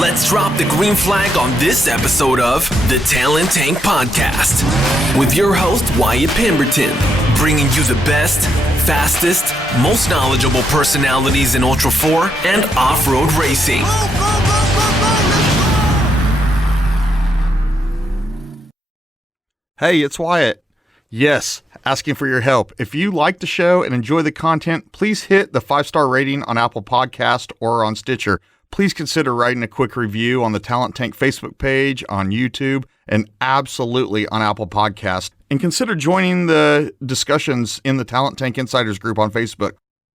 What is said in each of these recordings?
Let's drop the green flag on this episode of the Talent Tank Podcast with your host, Wyatt Pemberton, bringing you the best, fastest, most knowledgeable personalities in Ultra 4 and off-road racing. Hey, it's Wyatt. Yes, asking for your help. If you like the show and enjoy the content, please hit the 5-star rating on Apple Podcast or on Stitcher. Please consider writing a quick review on the Talent Tank Facebook page, on YouTube, and absolutely on Apple Podcast. And consider joining the discussions in the Talent Tank Insiders group on Facebook.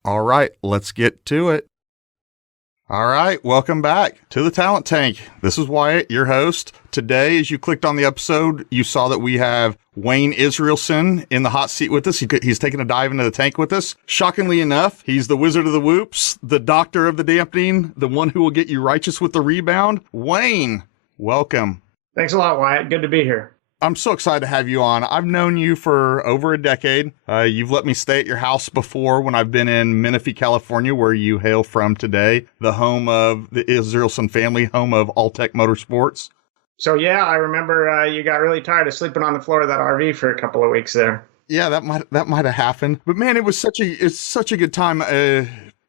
All right, let's get to it. All right, welcome back to the Talent Tank. This is Wyatt, your host. Today, as you clicked on the episode, you saw that we have Wayne Israelsen in the hot seat with us. He's taking a dive into the tank with us. Shockingly enough, he's the wizard of the whoops, the doctor of the dampening, the one who will get you righteous with the rebound. Wayne, welcome. Thanks a lot, Wyatt. Good to be here. I'm so excited to have you on. I've known you for over a decade. You've let me stay at your house before when I've been in Menifee, California, where you hail from today, the home of the Israelsen family, home of Alltech Motorsports. So, yeah, I remember you got really tired of sleeping on the floor of that RV for a couple of weeks there. Yeah, that might have happened. But, man, it's such a good time.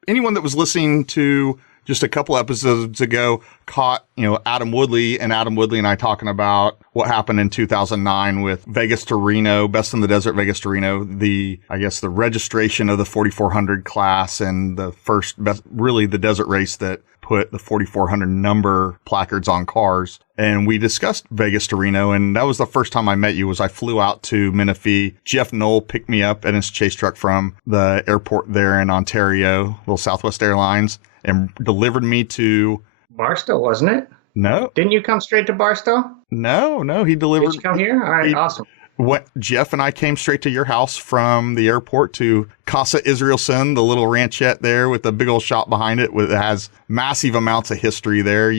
Anyone that was listening to just a couple episodes ago caught, Adam Woodley and I talking about what happened in 2009 with Vegas to Reno, Best in the Desert Vegas to Reno, the registration of the 4400 class and the first best, really the desert race that put the 4400 number placards on cars. And we discussed Vegas to Reno, and that was the first time I met you. I flew out to Menifee. Jeff Knoll picked me up in his chase truck from the airport there in Ontario, little Southwest Airlines, and delivered me to Barstow, wasn't it? No. Didn't you come straight to Barstow? No, he delivered. Did you come here? All right, awesome. Jeff and I came straight to your house from the airport to Casa Israelsen, the little ranchette there with the big old shop behind it. It has massive amounts of history there.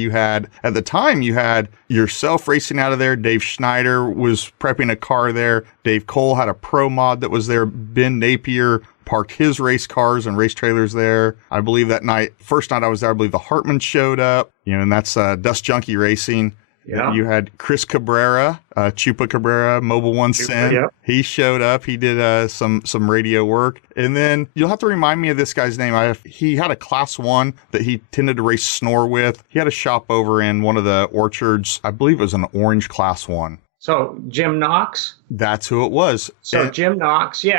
At the time, you had yourself racing out of there. Dave Schneider was prepping a car there. Dave Cole had a pro mod that was there. Ben Napier parked his race cars and race trailers there. I believe that first night I was there, I believe the Hartman showed up, and that's Dust Junkie Racing. Yeah. You had Chris Cabrera, Chupa Cabrera, Mobile One Sin. Yep. He showed up. He did some radio work. And then you'll have to remind me of this guy's name. He had a Class 1 that he tended to race Snore with. He had a shop over in one of the orchards. I believe it was an orange Class 1. So Jim Knox? That's who it was. Jim Knox, he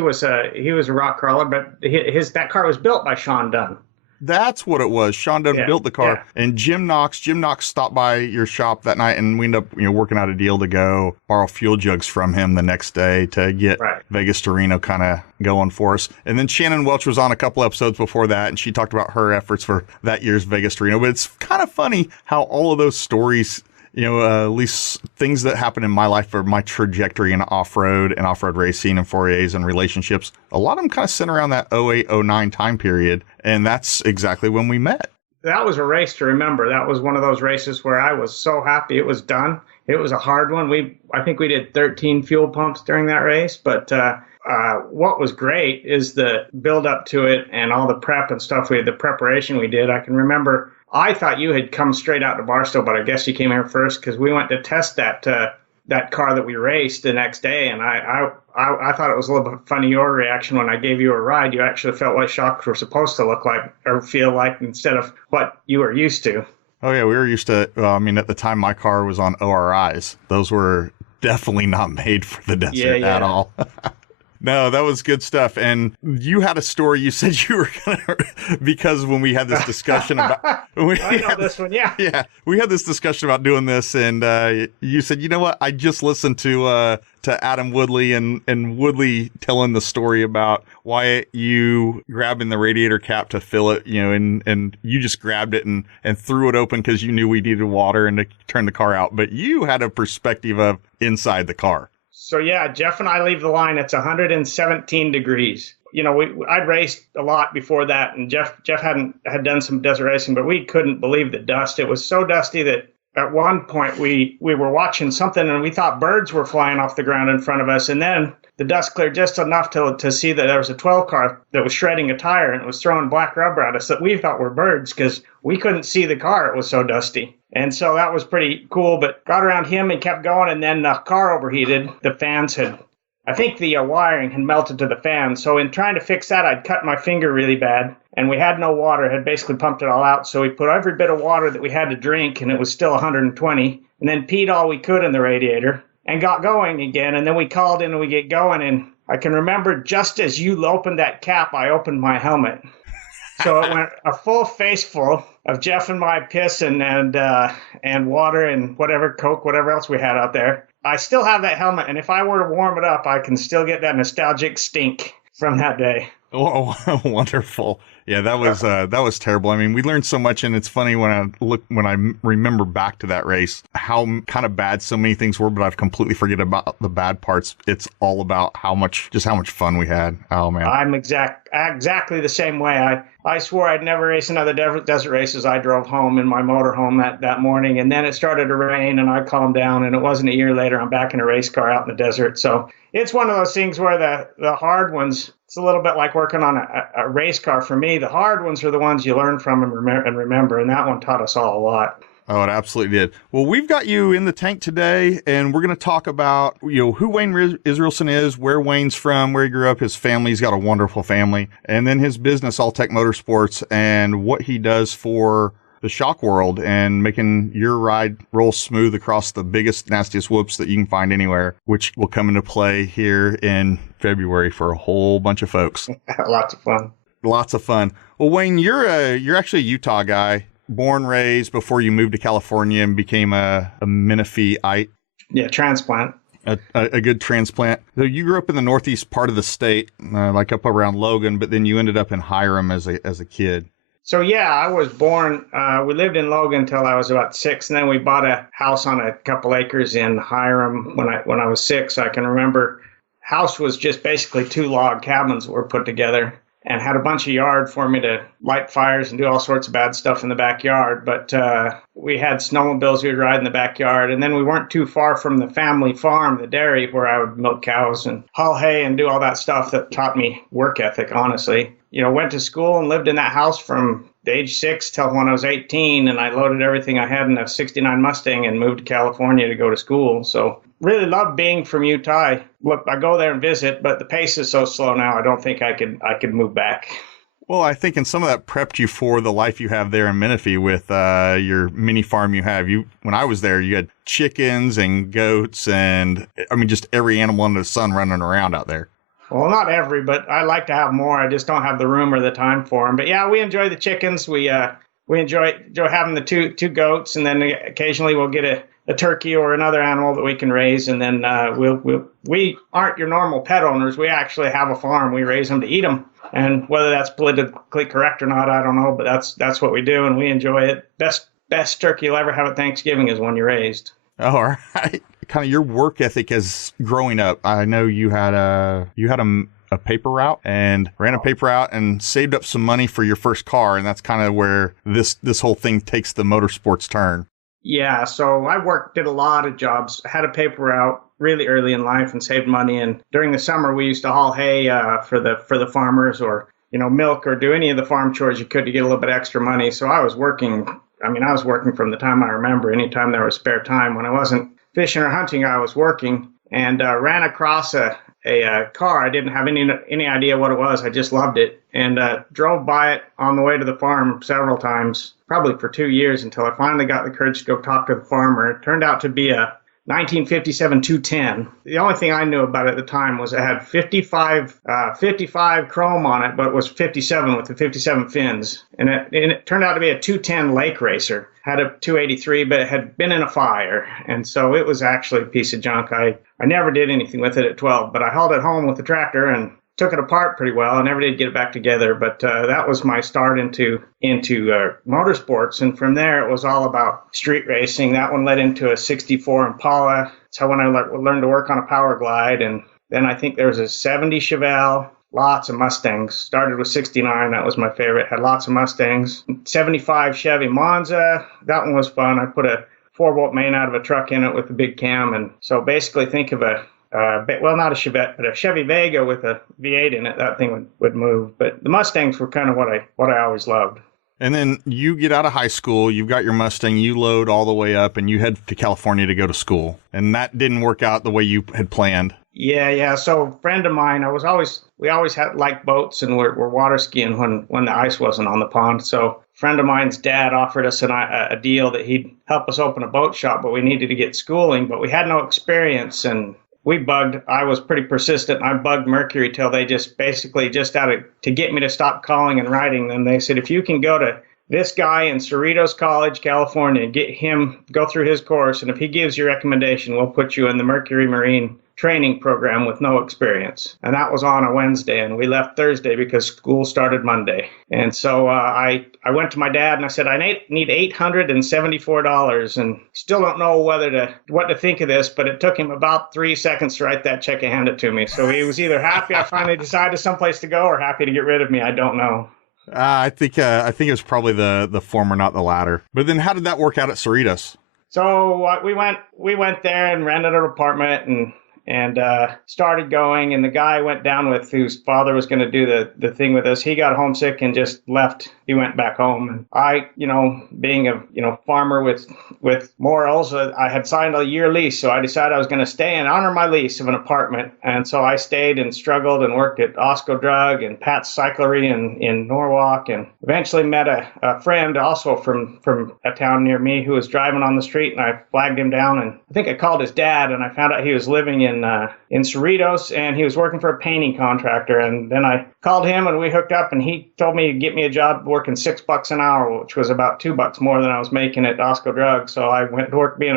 was a rock crawler, but that car was built by Sean Dunn. That's what it was. Sean Dunn built the car. Yeah. And Jim Knox stopped by your shop that night, and we ended up working out a deal to go borrow fuel jugs from him the next day to get Vegas to Reno kind of going for us. And then Shannon Welch was on a couple episodes before that, and she talked about her efforts for that year's Vegas to Reno. But it's kind of funny how all of those stories, at least things that happened in my life or my trajectory in off-road racing and 4As and relationships, a lot of them kind of center around that 08, 09 time period. And that's exactly when we met. That was a race to remember. That was one of those races where I was so happy it was done. It was a hard one. I think we did 13 fuel pumps during that race. But what was great is the build up to it and all the prep and stuff. The preparation we did. I can remember I thought you had come straight out to Barstow, but I guess you came here first because we went to test that car that we raced the next day. And I thought it was a little bit funny, your reaction when I gave you a ride. You actually felt like shocks were supposed to look like or feel like instead of what you were used to. Oh, yeah, we were used to, at the time my car was on ORIs. Those were definitely not made for the desert at all. No, that was good stuff. And you had a story. You said you were going to, because when we had this discussion about... I know this one, yeah. Yeah, we had this discussion about doing this, and you said, you know what, I just listened to Adam Woodley and Woodley telling the story about why you grabbing the radiator cap to fill it, and you just grabbed it and threw it open because you knew we needed water and to turn the car out. But you had a perspective of inside the car. So, yeah, Jeff and I leave the line. It's 117 degrees. I'd raced a lot before that, and Jeff had done some desert racing, but we couldn't believe the dust. It was so dusty that at one point we were watching something and we thought birds were flying off the ground in front of us, and then the dust cleared just enough to see that there was a 12 car that was shredding a tire and it was throwing black rubber at us that we thought were birds because we couldn't see the car. It was so dusty. And so that was pretty cool, but got around him and kept going, and then the car overheated. The fans had, I think the wiring had melted to the fan. So in trying to fix that, I'd cut my finger really bad, and we had no water, had basically pumped it all out. So we put every bit of water that we had to drink, and it was still 120, and then peed all we could in the radiator and got going again. And then we called in and we get going. And I can remember just as you opened that cap, I opened my helmet. So it went a full face full of Jeff and my piss and water and whatever, Coke, whatever else we had out there. I still have that helmet, and if I were to warm it up, I can still get that nostalgic stink from that day. Oh, wonderful. Yeah, that was terrible. I mean, we learned so much, and it's funny when I remember back to that race, how kind of bad so many things were, but I've completely forget about the bad parts. It's all about how much fun we had. Oh man. I'm exactly the same way. I swore I'd never race another desert race as I drove home in my motorhome that morning, and then it started to rain, and I calmed down, and it wasn't a year later, I'm back in a race car out in the desert. So it's one of those things where the hard ones, it's a little bit like working on a race car for me. The hard ones are the ones you learn from and remember, and that one taught us all a lot. Oh, it absolutely did. Well, we've got you in the tank today, and we're going to talk about, who Wayne Israelsen is, where Wayne's from, where he grew up, his family. He's got a wonderful family, and then his business, All Tech Motorsports, and what he does for the shock world and making your ride roll smooth across the biggest, nastiest whoops that you can find anywhere, which will come into play here in February for a whole bunch of folks. Lots of fun. Lots of fun. Well, Wayne, you're actually a Utah guy. Born, raised before you moved to California and became a Menifee-ite. Yeah, transplant. A good transplant. So you grew up in the northeast part of the state, like up around Logan, but then you ended up in Hiram as a kid. So yeah, I was born, we lived in Logan until I was about 6, and then we bought a house on a couple acres in Hiram when I was 6. I can remember house was just basically 2 log cabins that were put together, and had a bunch of yard for me to light fires and do all sorts of bad stuff in the backyard. But we had snowmobiles we would ride in the backyard. And then we weren't too far from the family farm, the dairy, where I would milk cows and haul hay and do all that stuff that taught me work ethic, honestly. Went to school and lived in that house from the age 6 till when I was 18. And I loaded everything I had in a 69 Mustang and moved to California to go to school. So really loved being from Utah. Look, I go there and visit, but the pace is so slow now, I don't think I could move back. Well, I think, and some of that prepped you for the life you have there in Menifee with your mini farm you have. When I was there, you had chickens and goats and, just every animal under the sun running around out there. Well, not every, but I like to have more. I just don't have the room or the time for them. But yeah, we enjoy the chickens. We enjoy having the two goats, and then occasionally we'll get a turkey or another animal that we can raise, and then we aren't your normal pet owners. We actually have a farm. We raise them to eat them, and whether that's politically correct or not, I don't know, but that's what we do, and we enjoy it. Best turkey you'll ever have at Thanksgiving is one you raised. Oh, all right. Kind of your work ethic as growing up. I know you had a paper route and ran a paper route and saved up some money for your first car, and that's kind of where this whole thing takes the motorsports turn. Yeah, so I did a lot of jobs. I had a paper route really early in life and saved money. And during the summer, we used to haul hay for the farmers, or milk, or do any of the farm chores you could to get a little bit extra money. So I was working. I was working from the time I remember. Anytime there was spare time, when I wasn't fishing or hunting, I was working, and ran across a car. I didn't have any idea what it was. I just loved it, and drove by it on the way to the farm several times, probably for 2 years, until I finally got the courage to go talk to the farmer. It turned out to be a 1957 210. The only thing I knew about it at the time was it had 55 chrome on it, but it was 57 with the 57 fins. And it turned out to be a 210 lake racer. Had a 283, but it had been in a fire. And so it was actually a piece of junk. I never did anything with it at 12, but I hauled it home with the tractor and took it apart pretty well. I never did get it back together, but that was my start into motorsports. And from there, it was all about street racing. That one led into a 64 Impala. That's how when I learned to work on a Power Glide. And then I think there was a 70 Chevelle, lots of Mustangs. Started with 69. That was my favorite. Had lots of Mustangs. 75 Chevy Monza. That one was fun. I put a 4-bolt main out of a truck in it with a big cam. And so basically think of not a Chevette, but a Chevy Vega with a V8 in it. That thing would move. But the Mustangs were kind of what I always loved. And then you get out of high school, you've got your Mustang, you load all the way up, and you head to California to go to school. And that didn't work out the way you had planned. Yeah. So a friend of mine, we always had liked boats and we're water skiing when the ice wasn't on the pond. So a friend of mine's dad offered us a deal that he'd help us open a boat shop, but we needed to get schooling, but we had no experience. And I was pretty persistent. I bugged Mercury till they just basically to get me to stop calling and writing them. They said, if you can go to this guy in Cerritos College, California, get him, go through his course, and if he gives you a recommendation, we'll put you in the Mercury Marine training program with no experience. And that was on a Wednesday, and we left Thursday because school started Monday. And so I went to my dad and I said, I need $874 and still don't know what to think of this, but it took him about 3 seconds to write that check and hand it to me. So he was either happy I finally decided someplace to go or happy to get rid of me. I don't know. I think it was probably the former, not the latter. But then how did that work out at Cerritos? So we went there and rented an apartment and started going, and the guy I went down with, whose father was going to do the thing with us, he got homesick and just left. He went back home. And I, being a farmer with morals, I had signed a year lease, so I decided I was going to stay and honor my lease of an apartment. And so I stayed and struggled and worked at Osco Drug and Pat's Cyclery in Norwalk, and eventually met a friend also from a town near me who was driving on the street, and I flagged him down, and I think I called his dad, and I found out he was living in Cerritos, and he was working for a painting contractor. And then I called him and we hooked up, and he told me to get me a job working $6 an hour, which was about $2 more than I was making at Osco Drug. So I went to work being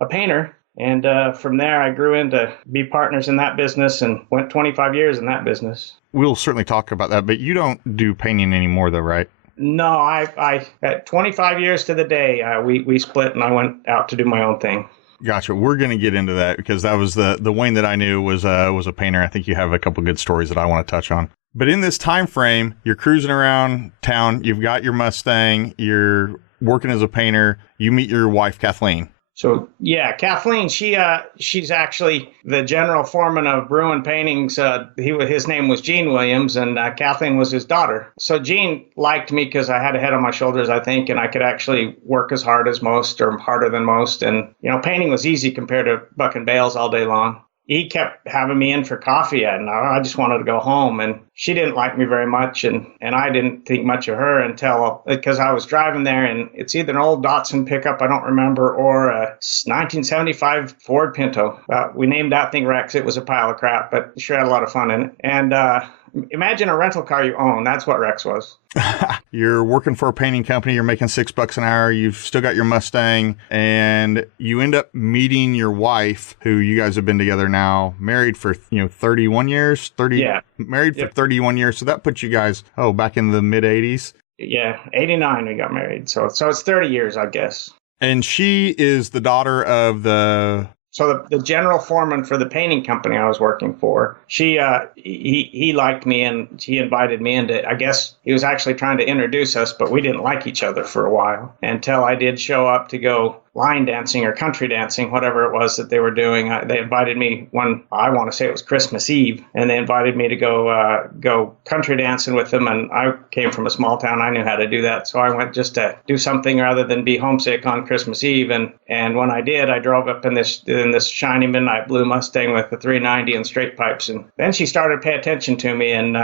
a painter. And from there, I grew into be partners in that business and went 25 years in that business. We'll certainly talk about that, but you don't do painting anymore though, right? No, I at 25 years to the day, we split and I went out to do my own thing. Gotcha. We're going to get into that because that was the Wayne that I knew was a painter. I think you have a couple good stories that I want to touch on. But in this time frame, you're cruising around town. You've got your Mustang. You're working as a painter. You meet your wife, Kathleen. So, yeah, Kathleen, she's actually the general foreman of Bruin Paintings. His name was Gene Williams, and Kathleen was his daughter. So Gene liked me because I had a head on my shoulders, I think, and I could actually work as hard as most or harder than most. And, painting was easy compared to bucking bales all day long. He kept having me in for coffee, and I just wanted to go home. And she didn't like me very much, and I didn't think much of her because I was driving there, and it's either an old Datsun pickup, I don't remember, or a 1975 Ford Pinto. We named that thing Rex. It was a pile of crap, but sure had a lot of fun in it. And imagine a rental car you own. That's what Rex was. You're working for a painting company. You're making $6 an hour. You've still got your Mustang, and you end up meeting your wife, who you guys have been together now, married for 31 years. Married for 31 years. So that puts you guys back in the mid 80s. Yeah, 89 we got married. So it's 30 years, I guess. And she is the daughter of the. So the general foreman for the painting company I was working for, he liked me and he invited me into, I guess he was actually trying to introduce us, but we didn't like each other for a while until I did show up to go line dancing or country dancing, whatever it was that they were doing. They invited me I want to say it was Christmas Eve, and they invited me to go country dancing with them. And I came from a small town. I knew how to do that. So I went just to do something rather than be homesick on Christmas Eve. And when I did, I drove up in this shiny midnight blue Mustang with the 390 and straight pipes. And then she started to pay attention to me. And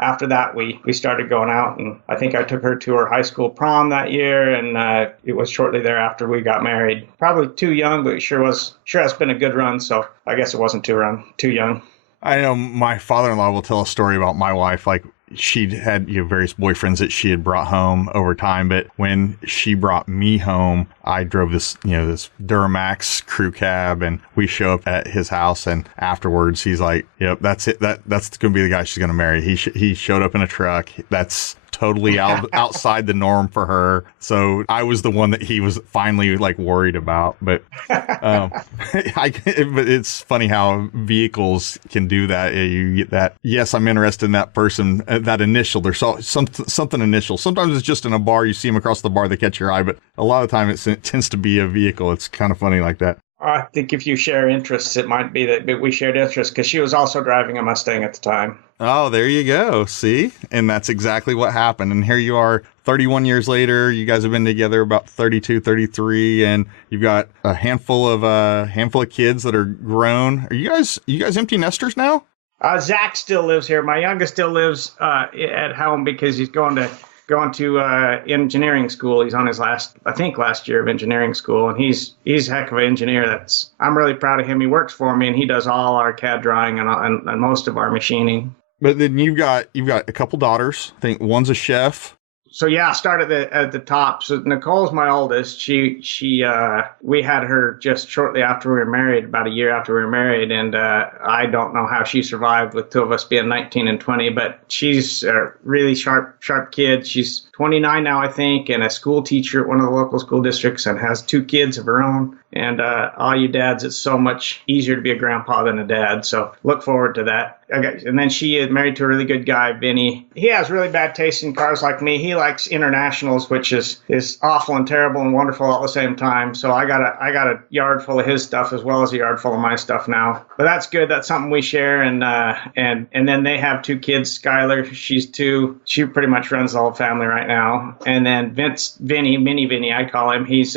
after that, we started going out, and I think I took her to her high school prom that year, and it was shortly thereafter we got married. Probably too young, but sure has been a good run, so I guess it wasn't too young. I know my father-in-law will tell a story about my wife, like she'd had various boyfriends that she had brought home over time, but when she brought me home, I drove this this Duramax crew cab, and we show up at his house, and afterwards he's like, "Yep, that's it. That's going to be the guy she's going to marry." He showed up in a truck. That's totally outside the norm for her. So I was the one that he was finally like worried about. But but it's funny how vehicles can do that. You get that. Yes, I'm interested in that person. That initial. There's something initial. Sometimes it's just in a bar. You see them across the bar, they catch your eye. But a lot of the time, it tends to be a vehicle. It's kind of funny like that. I think if you share interests, it might be that we shared interests because she was also driving a Mustang at the time. Oh, there you go. See? And that's exactly what happened. And here you are 31 years later. You guys have been together about 32, 33, and you've got a handful of kids that are grown. Are you guys empty nesters now? Zach still lives here. My youngest still lives at home because he's going to engineering school. He's on his last year of engineering school, and he's a heck of an engineer. I'm really proud of him. He works for me, and he does all our CAD drawing and most of our machining. But then you've got a couple daughters. I think one's a chef. So yeah, I started at the top. So Nicole's my oldest. We had her just shortly after we were married, about a year after we were married, and I don't know how she survived with two of us being 19 and 20. But she's a really sharp kid. She's 29 now, I think, and a school teacher at one of the local school districts, and has two kids of her own. And all you dads, it's so much easier to be a grandpa than a dad. So look forward to that. And then she is married to a really good guy, Vinny. He has really bad taste in cars like me. He likes internationals, which is awful and terrible and wonderful all at the same time. So I got a yard full of his stuff as well as a yard full of my stuff now. But that's good. That's something we share. And then they have two kids. Skylar, she's 2. She pretty much runs the whole family right now. And then Mini Vinny, I call him. He's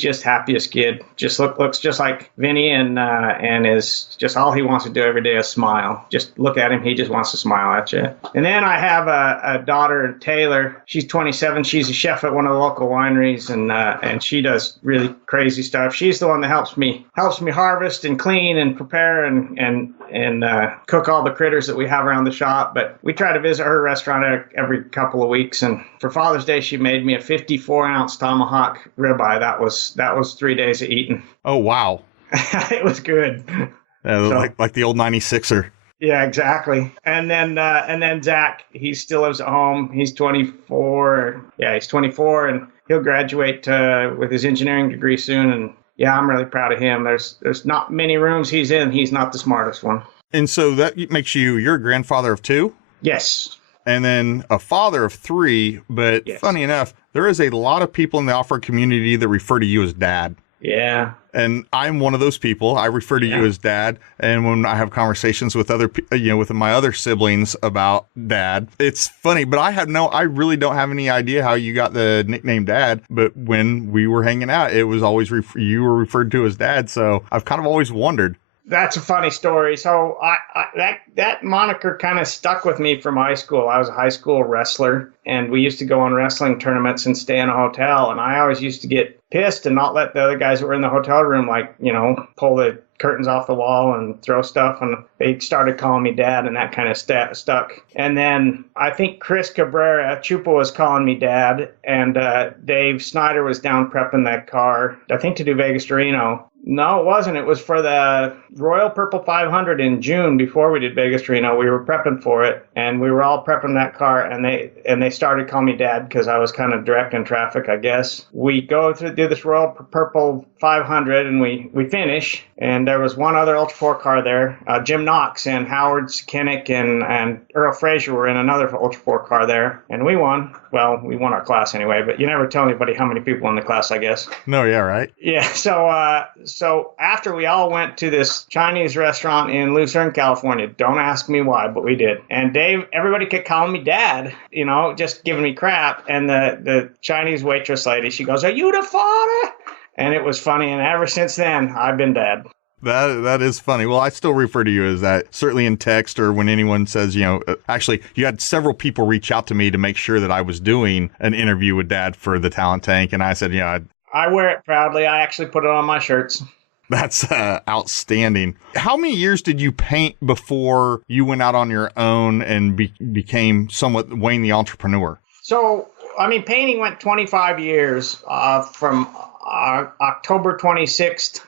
just happiest kid. Just looks just like Vinny, and is just all he wants to do every day is smile. Just look at him. He just wants to smile at you. And then I have a daughter, Taylor. She's 27. She's a chef at one of the local wineries, and she does really crazy stuff. She's the one that helps me harvest and clean and prepare and cook all the critters that we have around the shop. But we try to visit her restaurant every couple of weeks. And for Father's Day, she made me a 54-ounce tomahawk ribeye. That was 3 days of eating. Oh wow! It was good. Like the old 96er. Yeah, exactly. And then Zach, he still lives at home. He's 24. Yeah, he's 24, and he'll graduate with his engineering degree soon. And yeah, I'm really proud of him. There's not many rooms he's in. He's not the smartest one. And so that makes you're a grandfather of 2? Yes. And then a father of 3. But yes. Funny enough, there is a lot of people in the off-road community that refer to you as dad. Yeah. And I'm one of those people. I refer to you as dad. And when I have conversations with with my other siblings about dad, it's funny, but I really don't have any idea how you got the nickname dad. But when we were hanging out, it was always you were referred to as dad. So I've kind of always wondered. That's a funny story. So that moniker kind of stuck with me from high school. I was a high school wrestler, and we used to go on wrestling tournaments and stay in a hotel. And I always used to get pissed and not let the other guys that were in the hotel room, pull the curtains off the wall and throw stuff. And they started calling me dad, and that kind of stuck. And then I think Chris Cabrera, Chupa, was calling me dad, and Dave Snyder was down prepping that car, I think to do Vegas to Reno. No, it wasn't. It was for the Royal Purple 500 in June before we did Vegas to Reno. We were prepping for it, and we were all prepping that car, and they started calling me dad because I was kind of directing traffic, I guess. We go to do this Royal Purple 500, and we finish, and there was one other Ultra 4 car there. Jim Knox and Howard Kinnick and Earl Fraser were in another Ultra 4 car there, and we won. Well, we won our class anyway, but you never tell anybody how many people in the class, I guess. No, yeah, right? Yeah, so after we all went to this Chinese restaurant in Lucerne, California, don't ask me why, but we did. And Dave, everybody kept calling me dad, just giving me crap. And the Chinese waitress lady, she goes, "Are you the father?" And it was funny. And ever since then, I've been dad. That is funny. Well, I still refer to you as that, certainly in text or when anyone says, actually, you had several people reach out to me to make sure that I was doing an interview with Dad for the Talent Tank. And I said, I wear it proudly. I actually put it on my shirts. That's outstanding. How many years did you paint before you went out on your own and became somewhat Wayne the entrepreneur? So, painting went 25 years from October 26th.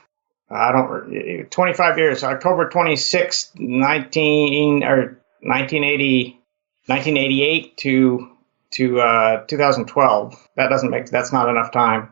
25 years, October 26th, 1988 to to 2012. That's not enough time.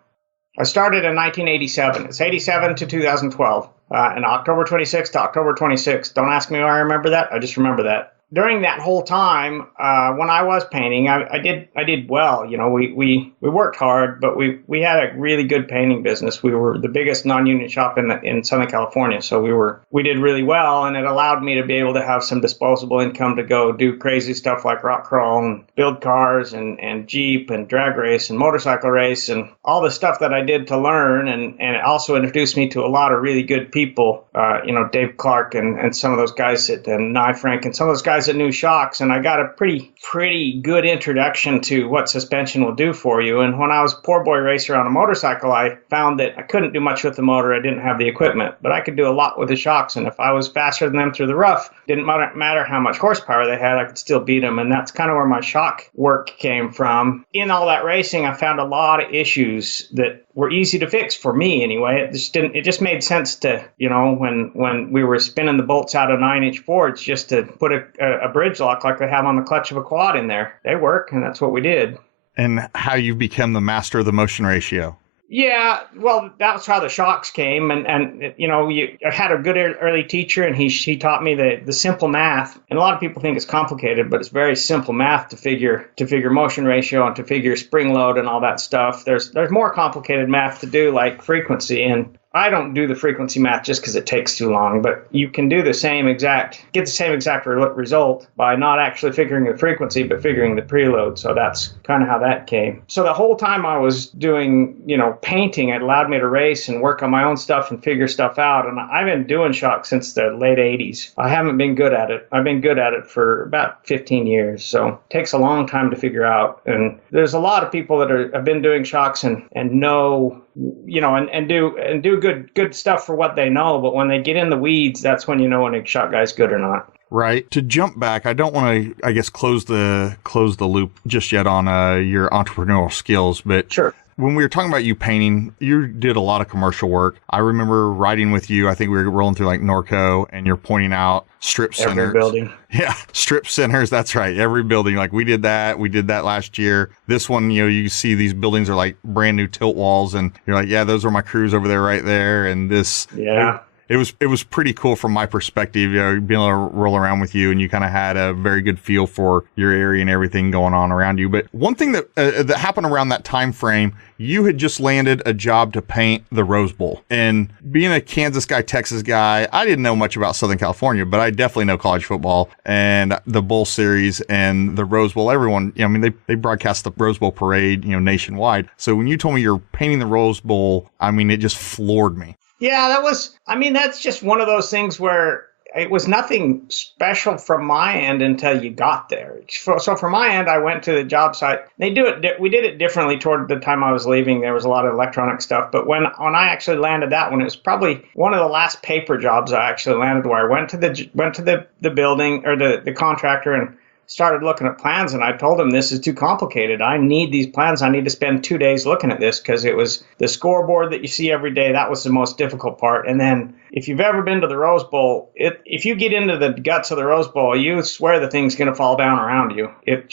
I started in 1987. It's 87 to 2012. And October 26th to October 26th. Don't ask me why I remember that. I just remember that. During that whole time, when I was painting, I did well. You know, we worked hard, but we had a really good painting business. We were the biggest non-union shop in Southern California, so we did really well, and it allowed me to be able to have some disposable income to go do crazy stuff like rock crawl and build cars and Jeep and drag race and motorcycle race and all the stuff that I did to learn, and it also introduced me to a lot of really good people. You know, Dave Clark and some of those guys and Nye Frank and some of those guys at New Shocks, and I got a pretty good introduction to what suspension will do for you. And when I was a poor boy racer on a motorcycle, I found that I couldn't do much with the motor. I didn't have the equipment, but I could do a lot with the shocks. And if I was faster than them through the rough, didn't matter how much horsepower they had, I could still beat them. And that's kind of where my shock work came from. In all that racing, I found a lot of issues that were easy to fix for me anyway. It just made sense to, you know, when we were spinning the bolts out of 9-inch Fords, just to put a bridge lock like they have on the clutch of a quad in there. They work, and that's what we did. And how you've become the master of the motion ratio. Yeah, well, that's how the shocks came, and you know, I had a good early teacher, and he taught me the simple math. And a lot of people think it's complicated, but it's very simple math to figure motion ratio and to figure spring load and all that stuff. There's more complicated math to do, like frequency, and I don't do the frequency math just because it takes too long, but you can do get the same exact result by not actually figuring the frequency, but figuring the preload. So that's kind of how that came. So the whole time I was doing, you know, painting, it allowed me to race and work on my own stuff and figure stuff out. And I've been doing shocks since the late 80s. I haven't been good at it. I've been good at it for about 15 years. So it takes a long time to figure out. And there's a lot of people that have been doing shocks and know, you know, and do good stuff for what they know, but when they get in the weeds, that's when you know when a shot guy's good or not. Right. To jump back, I don't want to, I guess, close the loop just yet on your entrepreneurial skills, but sure. When we were talking about you painting, you did a lot of commercial work. I remember riding with you. I think we were rolling through like Norco, and you're pointing out strip centers. Every building. Yeah, strip centers. That's right. Every building. Like we did that. We did that last year. This one, you know, you see these buildings are like brand new tilt walls, and you're like, yeah, those are my crews over there right there. And this. Yeah. It was pretty cool from my perspective, you know, being able to roll around with you, and you kind of had a very good feel for your area and everything going on around you. But one thing that happened around that time frame, you had just landed a job to paint the Rose Bowl. And being a Kansas guy, Texas guy, I didn't know much about Southern California, but I definitely know college football and the Bowl Series and the Rose Bowl. Everyone, you know, I mean, they broadcast the Rose Bowl parade, you know, nationwide. So when you told me you're painting the Rose Bowl, I mean, it just floored me. Yeah, that's just one of those things where it was nothing special from my end until you got there. So from my end, I went to the job site. We did it differently toward the time I was leaving. There was a lot of electronic stuff. But when I actually landed that one, it was probably one of the last paper jobs I actually landed, where I went to the building or the contractor and started looking at plans, and I told him, this is too complicated. I need these plans. I need to spend 2 days looking at this, because it was the scoreboard that you see every day. That was the most difficult part. And then if you've ever been to the Rose Bowl, if you get into the guts of the Rose Bowl, you swear the thing's going to fall down around you. It's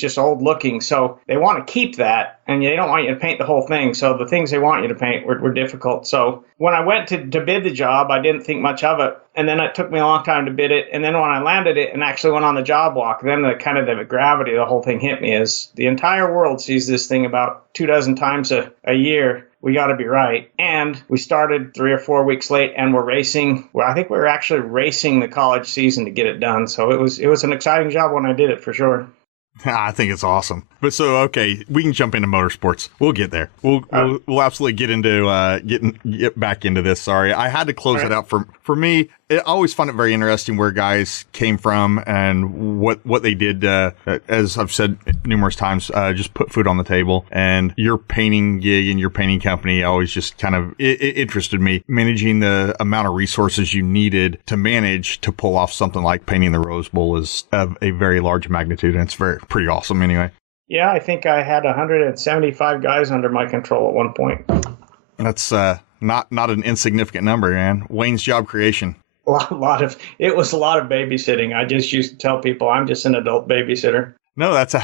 just old looking. So they want to keep that, and they don't want you to paint the whole thing. So the things they want you to paint were difficult. So when I went to bid the job, I didn't think much of it. And then it took me a long time to bid it. And then when I landed it and actually went on the job walk, then the gravity of the whole thing hit me is the entire world sees this thing about 24 times a year. We got to be right. And we started 3 or 4 weeks late, and we're racing. Well, I think we were actually racing the college season to get it done. So it was an exciting job when I did it, for sure. I think it's awesome. But so, okay, we can jump into motorsports. We'll get there. We'll absolutely get into get back into this. Sorry, I had to close it out for me. I always find it very interesting where guys came from and what they did. As I've said numerous times, just put food on the table. And your painting gig and your painting company always just kind of it interested me. Managing the amount of resources you needed to manage to pull off something like painting the Rose Bowl is of a very large magnitude, and it's pretty awesome anyway. Yeah, I think I had 175 guys under my control at one point. That's not an insignificant number, man. Wayne's job creation. It was a lot of babysitting. I just used to tell people I'm just an adult babysitter. No, that's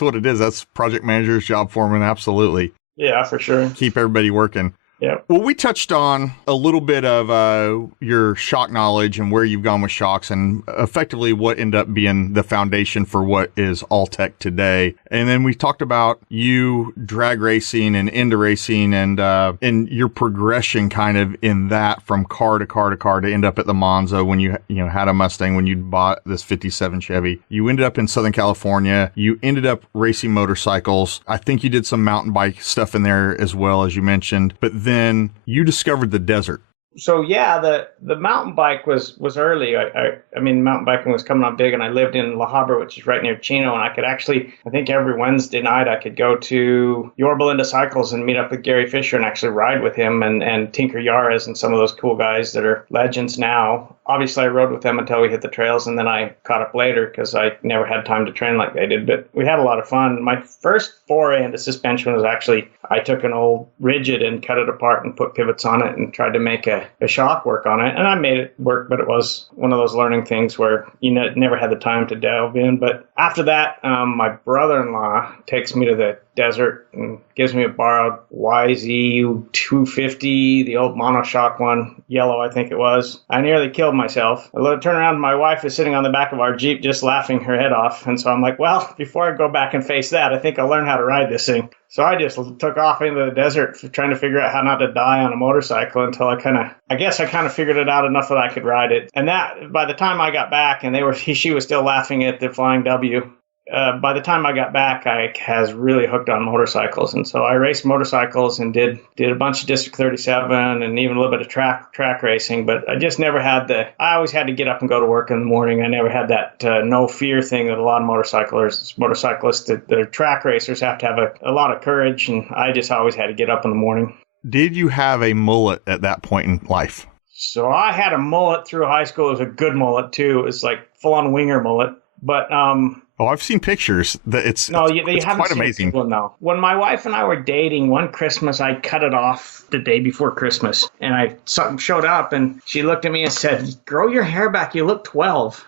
what it is. That's project manager's job, foreman. Absolutely. Yeah, for sure. Keep everybody working. Yeah. Well, we touched on a little bit of your shock knowledge and where you've gone with shocks and effectively what ended up being the foundation for what is All-Tech today. And then we talked about you drag racing and into racing and your progression kind of in that from car to car to car to end up at the Monza when you had a Mustang, when you bought this 57 Chevy. You ended up in Southern California. You ended up racing motorcycles. I think you did some mountain bike stuff in there as well, as you mentioned. But then you discovered the desert. So yeah, the mountain bike was early. I mean, mountain biking was coming on big, and I lived in La Habra, which is right near Chino, and I could actually, I think every Wednesday night I could go to Yorba Linda Cycles and meet up with Gary Fisher and actually ride with him and Tinker Yares and some of those cool guys that are legends now. Obviously, I rode with them until we hit the trails, and then I caught up later because I never had time to train like they did. But we had a lot of fun. My first foray into suspension was actually, I took an old Rigid and cut it apart and put pivots on it and tried to make a shock work on it. And I made it work, but it was one of those learning things where you never had the time to delve in. But after that, my brother-in-law takes me to the desert and gives me a borrowed YZ 250, the old monoshock one, yellow I think it was. I nearly killed myself. I turn around and my wife is sitting on the back of our Jeep just laughing her head off. And so I'm like, well, before I go back and face that, I think I'll learn how to ride this thing. So I just took off into the desert trying to figure out how not to die on a motorcycle until I kind of figured it out enough that I could ride it. And that, by the time I got back and she was still laughing at the Flying W, by the time I got back, I was really hooked on motorcycles. And so I raced motorcycles and did a bunch of District 37 and even a little bit of track racing. But I just never had I always had to get up and go to work in the morning. I never had that no fear thing that a lot of motorcyclists, that are track racers, have to have a lot of courage. And I just always had to get up in the morning. Did you have a mullet at that point in life? So I had a mullet through high school. It was a good mullet, too. It was like full-on winger mullet. But oh, I've seen pictures. It's haven't quite seen amazing. Well, no. When my wife and I were dating, one Christmas I cut it off the day before Christmas, and I showed up, and she looked at me and said, "Grow your hair back. You look 12."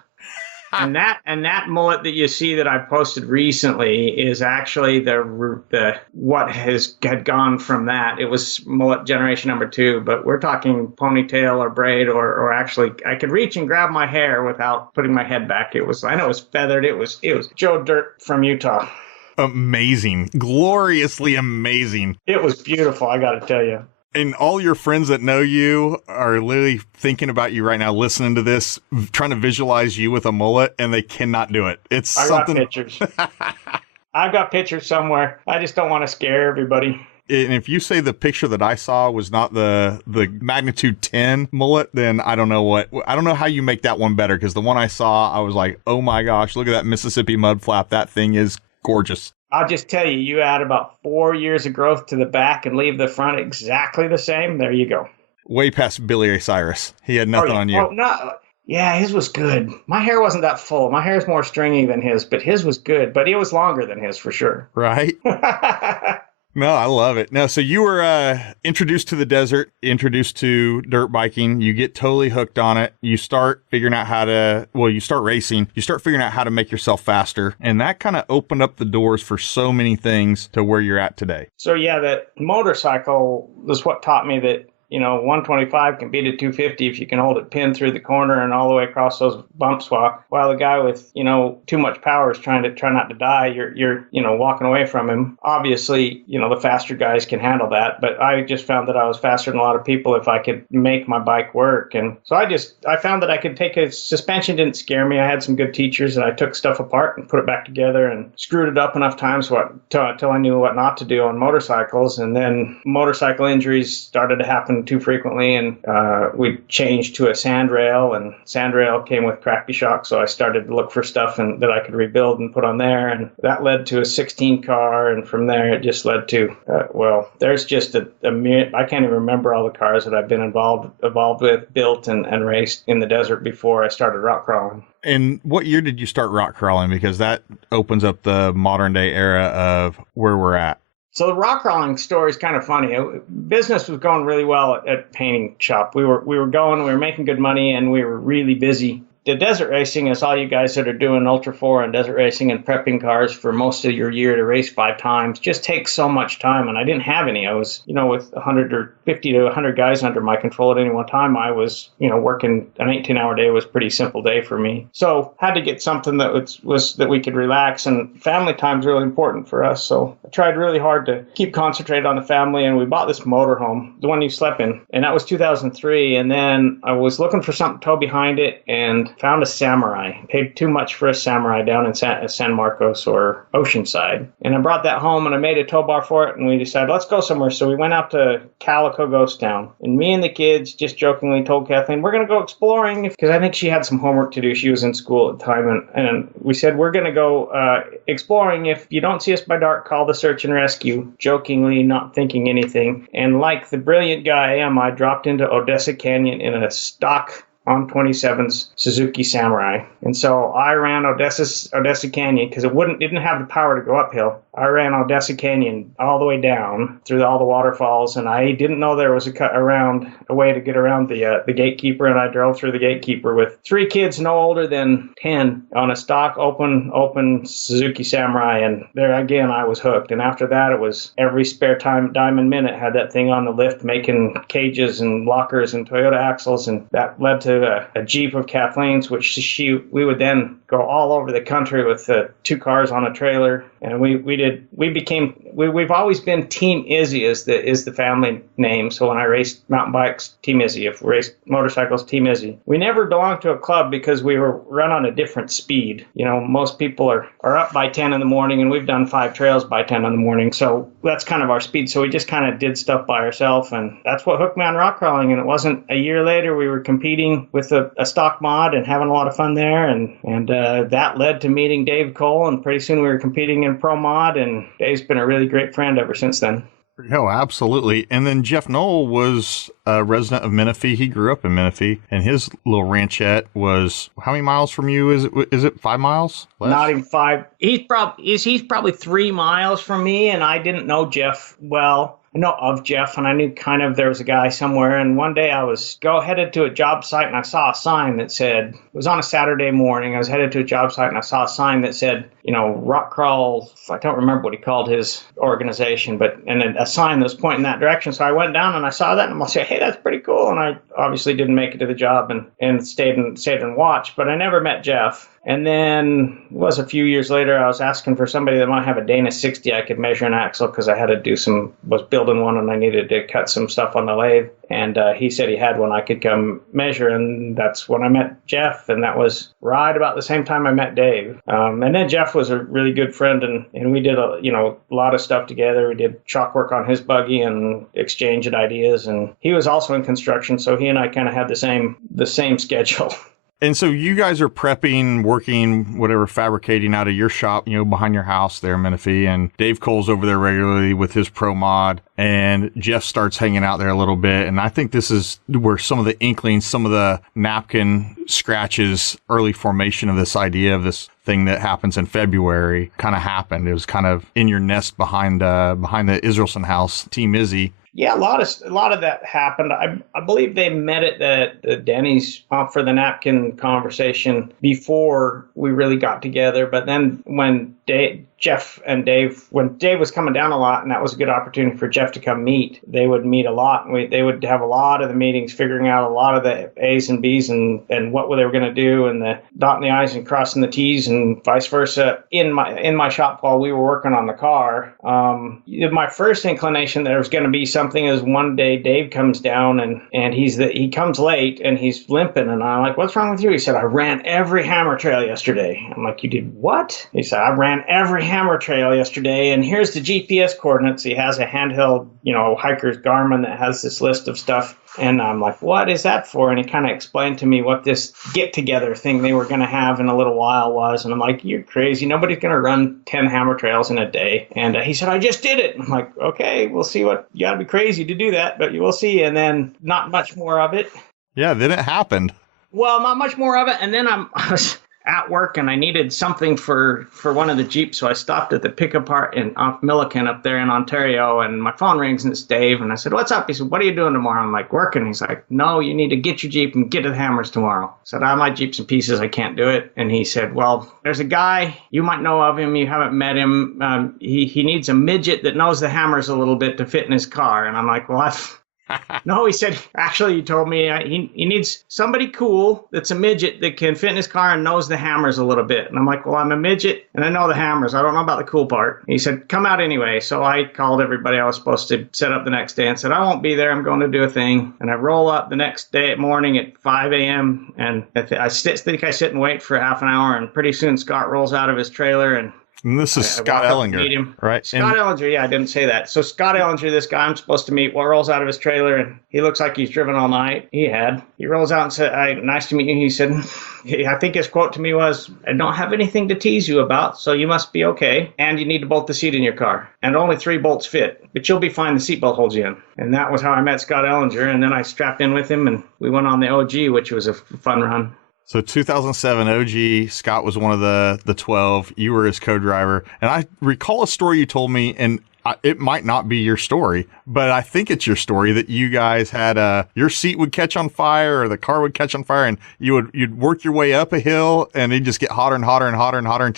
And that mullet that you see that I posted recently is actually the what had gone from that. It was mullet generation number 2, but we're talking ponytail or braid or actually I could reach and grab my hair without putting my head back. I know it was feathered. It was Joe Dirt from Utah. Amazing, gloriously amazing. It was beautiful, I got to tell you. And all your friends that know you are literally thinking about you right now, listening to this, trying to visualize you with a mullet, and they cannot do it. I got pictures. I've got pictures somewhere. I just don't want to scare everybody. And if you say the picture that I saw was not the magnitude 10 mullet, then I don't know how you make that one better, because the one I saw, I was like, oh my gosh, look at that Mississippi mud flap. That thing is gorgeous. I'll just tell you, you add about 4 years of growth to the back and leave the front exactly the same. There you go. Way past Billy Ray Cyrus. He had nothing on you. Oh, no. Yeah, his was good. My hair wasn't that full. My hair is more stringy than his, but his was good. But it was longer than his for sure. Right? No, I love it. No, so you were introduced to the desert, introduced to dirt biking. You get totally hooked on it. You start figuring out you start racing. You start figuring out how to make yourself faster. And that kind of opened up the doors for so many things to where you're at today. So yeah, that motorcycle was what taught me that, 125 can beat a 250 if you can hold it pinned through the corner and all the way across those bumps while the guy with, too much power is try not to die. You're walking away from him. Obviously, the faster guys can handle that, but I just found that I was faster than a lot of people if I could make my bike work. And so I found that I could take suspension didn't scare me. I had some good teachers and I took stuff apart and put it back together and screwed it up enough times till I knew what not to do on motorcycles. And then motorcycle injuries started to happen too frequently, and we changed to a sandrail, and sandrail came with crappy shocks, so I started to look for stuff that I could rebuild and put on there, and that led to a 16 car, and from there it just led to there's just I can't even remember all the cars that I've been involved with, built and raced in the desert before I started rock crawling. And what year did you start rock crawling? Because that opens up the modern day era of where we're at. So the rock crawling story is kind of funny. Business was going really well at painting shop. We were making good money, and we were really busy the desert racing is all you guys that are doing Ultra 4 and desert racing and prepping cars for most of your year to race 5 times just takes so much time. And I didn't have any. I was, with 100 or 50 to 100 guys under my control at any one time, I was, working an 18-hour day was a pretty simple day for me. So had to get something that was that we could relax, and family time's really important for us. So I tried really hard to keep concentrated on the family, and we bought this motorhome, the one you slept in, and that was 2003. And then I was looking for something to tow behind it and found a Samurai. Paid too much for a Samurai down in San Marcos or Oceanside. And I brought that home and I made a tow bar for it, and we decided, let's go somewhere. So we went out to Calico Ghost Town. And me and the kids just jokingly told Kathleen, we're going to go exploring, because I think she had some homework to do. She was in school at the time. And we said, we're going to go exploring. If you don't see us by dark, call the search and rescue. Jokingly, not thinking anything. And like the brilliant guy I am, I dropped into Odessa Canyon in a stock on 27's Suzuki Samurai. And so I ran Odessa Canyon because it didn't have the power to go uphill. I ran Odessa Canyon all the way down through all the waterfalls, and I didn't know there was a way to get around the gatekeeper, and I drove through the gatekeeper with 3 kids no older than 10 on a stock open Suzuki Samurai, and there again I was hooked. And after that, it was every spare dime and minute had that thing on the lift making cages and lockers and Toyota axles, and that led to a Jeep of Kathleen's, which we would then go all over the country with 2 cars on a trailer. And we've always been Team Izzy is the family name. So when I raced mountain bikes, Team Izzy. If we raced motorcycles, Team Izzy. We never belonged to a club because we were run on a different speed. Most people are up by 10 in the morning, and we've done 5 trails by 10 in the morning. So that's kind of our speed. So we just kind of did stuff by ourselves, and that's what hooked me on rock crawling. And it wasn't a year later we were competing with a stock mod and having a lot of fun there, and that led to meeting Dave Cole, and pretty soon we were competing in pro mod, and Dave's been a really great friend ever since then. Oh, absolutely. And then Jeff Knoll was a resident of Menifee. He grew up in Menifee, and his little ranchette was, how many miles from you? Is it 5 miles? Less? Not even 5. He's probably 3 miles from me, and I didn't know Jeff well. I know of Jeff, and I knew kind of there was a guy somewhere. And one day I was headed to a job site, and I saw a sign that said, it was on a Saturday morning. I was headed to a job site, and I saw a sign that said, rock crawl. I don't remember what he called his organization, and a sign that was pointing that direction. So I went down and I saw that, and I said, hey, that's pretty cool. And I obviously didn't make it to the job and stayed and watched, but I never met Jeff. And then it was a few years later, I was asking for somebody that might have a Dana 60 I could measure an axle, because I had to was building one and I needed to cut some stuff on the lathe. And he said he had one I could come measure, and that's when I met Jeff, and that was right about the same time I met Dave. And then Jeff was a really good friend, and we did a lot of stuff together. We did chalk work on his buggy and exchanged ideas, and he was also in construction, so he and I kind of had the same schedule. And so you guys are prepping, working, whatever, fabricating out of your shop, behind your house there in Menifee. And Dave Cole's over there regularly with his pro mod, and Jeff starts hanging out there a little bit. And I think this is where some of the inklings, some of the napkin scratches, early formation of this idea of this thing that happens in February kind of happened. It was kind of in your nest behind the Israelsen house, Team Izzy. Yeah, a lot of that happened. I believe they met at the Denny's for the napkin conversation before we really got together. But then when Jeff and Dave, when Dave was coming down a lot, and that was a good opportunity for Jeff to come meet, they would meet a lot. And they would have a lot of the meetings, figuring out a lot of the A's and B's and what they were going to do, and the dotting the I's and crossing the T's and vice versa in my shop while we were working on the car. My first inclination that there was going to be something is one day Dave comes down and he comes late and he's limping, and I'm like, what's wrong with you? He said, I ran every hammer trail yesterday. I'm like, you did what? He said, I ran every hammer trail yesterday, and here's the GPS coordinates. He has a handheld, hiker's Garmin that has this list of stuff. And I'm like, what is that for? And he kind of explained to me what this get-together thing they were going to have in a little while was. And I'm like, you're crazy. Nobody's going to run 10 hammer trails in a day. And he said, I just did it. I'm like, okay, we'll see. You got to be crazy to do that, but you will see. And then not much more of it. Yeah, then it happened. Well, not much more of it. And then at work and I needed something for one of the Jeeps. So I stopped at the pickup part off Milliken up there in Ontario, and my phone rings and it's Dave. And I said, "What's up?" He said, "What are you doing tomorrow?" I'm like, "Working." He's like, "No, you need to get your Jeep and get to the Hammers tomorrow." I said, "My Jeep's in pieces. I can't do it." And he said, "Well, there's a guy, you might know of him. You haven't met him. He needs a midget that knows the Hammers a little bit to fit in his car." And I'm like, "Well, no," he said, "actually, he told me he needs somebody cool that's a midget that can fit in his car and knows the Hammers a little bit." And I'm like, "Well, I'm a midget and I know the Hammers. I don't know about the cool part." He said, "Come out anyway." So I called everybody I was supposed to set up the next day and said, "I won't be there. I'm going to do a thing." And I roll up the next day morning at 5 a.m. and I think I sit and wait for half an hour, and pretty soon Scott rolls out of his trailer and this is Scott Ellinger, right? Scott Ellinger, yeah, I didn't say that. So Scott Ellinger, this guy I'm supposed to meet, rolls out of his trailer, and he looks like he's driven all night. He had. He rolls out and said, "Nice to meet you." He said, I think his quote to me was, "I don't have anything to tease you about, so you must be okay. And you need to bolt the seat in your car. And only 3 bolts fit, but you'll be fine. The seatbelt holds you in." And that was how I met Scott Ellinger. And then I strapped in with him, and we went on the OG, which was a fun run. So 2007 OG, Scott was one of the 12. You were his co-driver. And I recall a story you told me, and it might not be your story, but I think it's your story, that you guys had your seat would catch on fire or the car would catch on fire, and you'd work your way up a hill and it'd just get hotter and hotter and hotter and hotter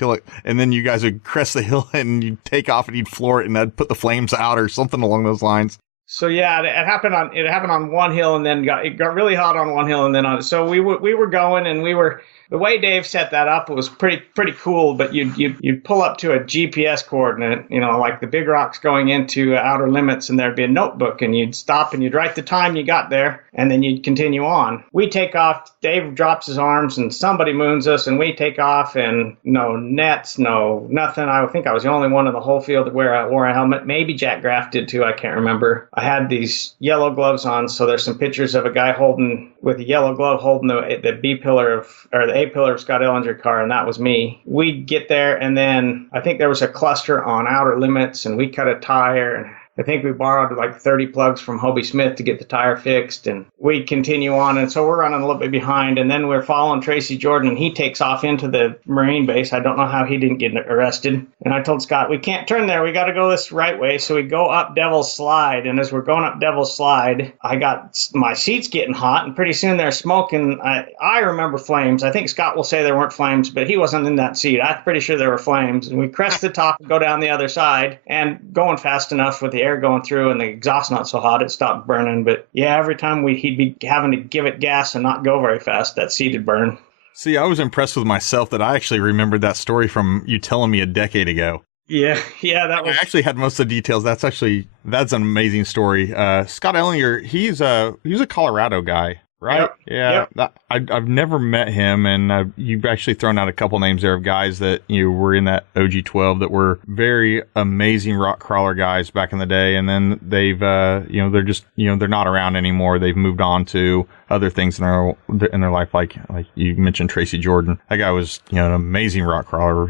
and then you guys would crest the hill and you'd take off and you'd floor it and that'd put the flames out or something along those lines. So yeah, it happened on one hill, and then it got really hot on one hill, and then so we were going, and the way Dave set that up was pretty cool. But you'd pull up to a GPS coordinate, like the Big Rocks going into Outer Limits, and there'd be a notebook, and you'd stop and you'd write the time you got there, and then you'd continue on. We take off. Dave drops his arms, and somebody moons us, and we take off, and no nets, no nothing. I think I was the only one in the whole field that wore a helmet. Maybe Jack Graff did too. I can't remember. I had these yellow gloves on, so there's some pictures of a guy with a yellow glove holding the B pillar or the A pillar of Scott Ellinger car, and that was me. We get there, and then I think there was a cluster on Outer Limits, and we cut a tire, and I think we borrowed like 30 plugs from Hobie Smith to get the tire fixed, and we continue on. And so we're running a little bit behind, and then we're following Tracy Jordan, and he takes off into the Marine base. I don't know how he didn't get arrested. And I told Scott, "We can't turn there. We got to go this right way." So we go up Devil's Slide, and as we're going up Devil's Slide, I got my seats getting hot, and pretty soon they're smoking. I remember flames. I think Scott will say there weren't flames, but he wasn't in that seat. I'm pretty sure there were flames. And we crest the top and go down the other side, and going fast enough with the air going through and the exhaust not so hot, it stopped burning. But yeah, every time he'd be having to give it gas and not go very fast, that seat would burn. See, I was impressed with myself that I actually remembered that story from you telling me a decade ago. Yeah, that was. I actually had most of the details. That's an amazing story. Scott Ellinger, he's a Colorado guy, right? Yep. Yeah. Yep. I've never met him, and you've actually thrown out a couple names there of guys that were in that OG12 that were very amazing rock crawler guys back in the day, and then they've they're just they're not around anymore. They've moved on to other things in their life, like you mentioned Tracy Jordan. That guy was an amazing rock crawler,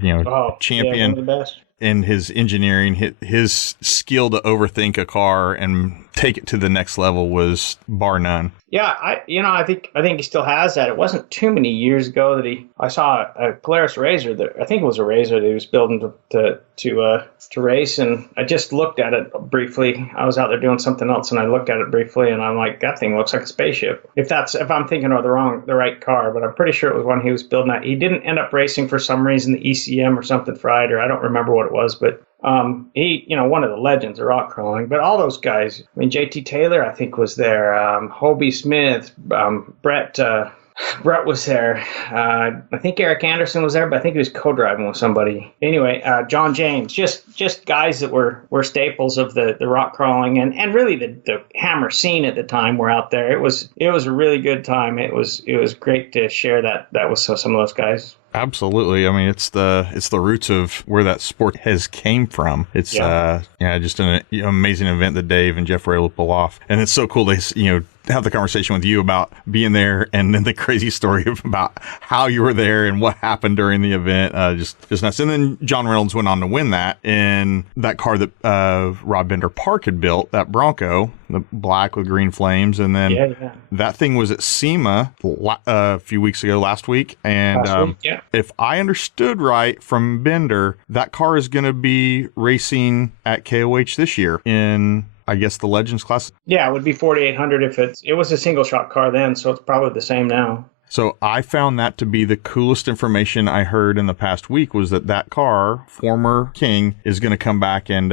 champion. Yeah, one of the best. In his engineering, his skill to overthink a car and take it to the next level was bar none. Yeah, I think he still has that. It wasn't too many years ago that I saw a Polaris Razor that I think it was a Razor that he was building to race, and I just looked at it briefly. I was out there doing something else, and I looked at it briefly, and I'm like, that thing looks like a spaceship. If I'm thinking of the right car, but I'm pretty sure it was one he was building. He didn't end up racing for some reason, the ECM or something fried, or I don't remember what it was, but. He, one of the legends of rock crawling, but all those guys, JT Taylor, I think was there, Hobie Smith, Brett was there. I think Eric Anderson was there, but I think he was co-driving with somebody. Anyway, John James, just guys that were staples of the rock crawling and really the hammer scene at the time were out there. It was a really good time. It was great to share that with some of those guys. Absolutely. I mean, it's the roots of where that sport has came from. It's just an amazing event that Dave and Jeff were able to pull off, and it's so cool to have the conversation with you about being there, and then the crazy story about how you were there and what happened during the event. Just nuts. And then John Reynolds went on to win that in that car that Rob Bender Park had built, that Bronco. the black with green flames. And then Yeah. that thing was at SEMA a few weeks ago, last week. And Last week, yeah. if I understood right from Bender, that car is going to be racing at KOH this year in, I guess, the Legends class. Yeah, it would be 4,800 if it was a single shot car then, so it's probably the same now. So I found that to be the coolest information I heard in the past week, was that car, former King, is going to come back and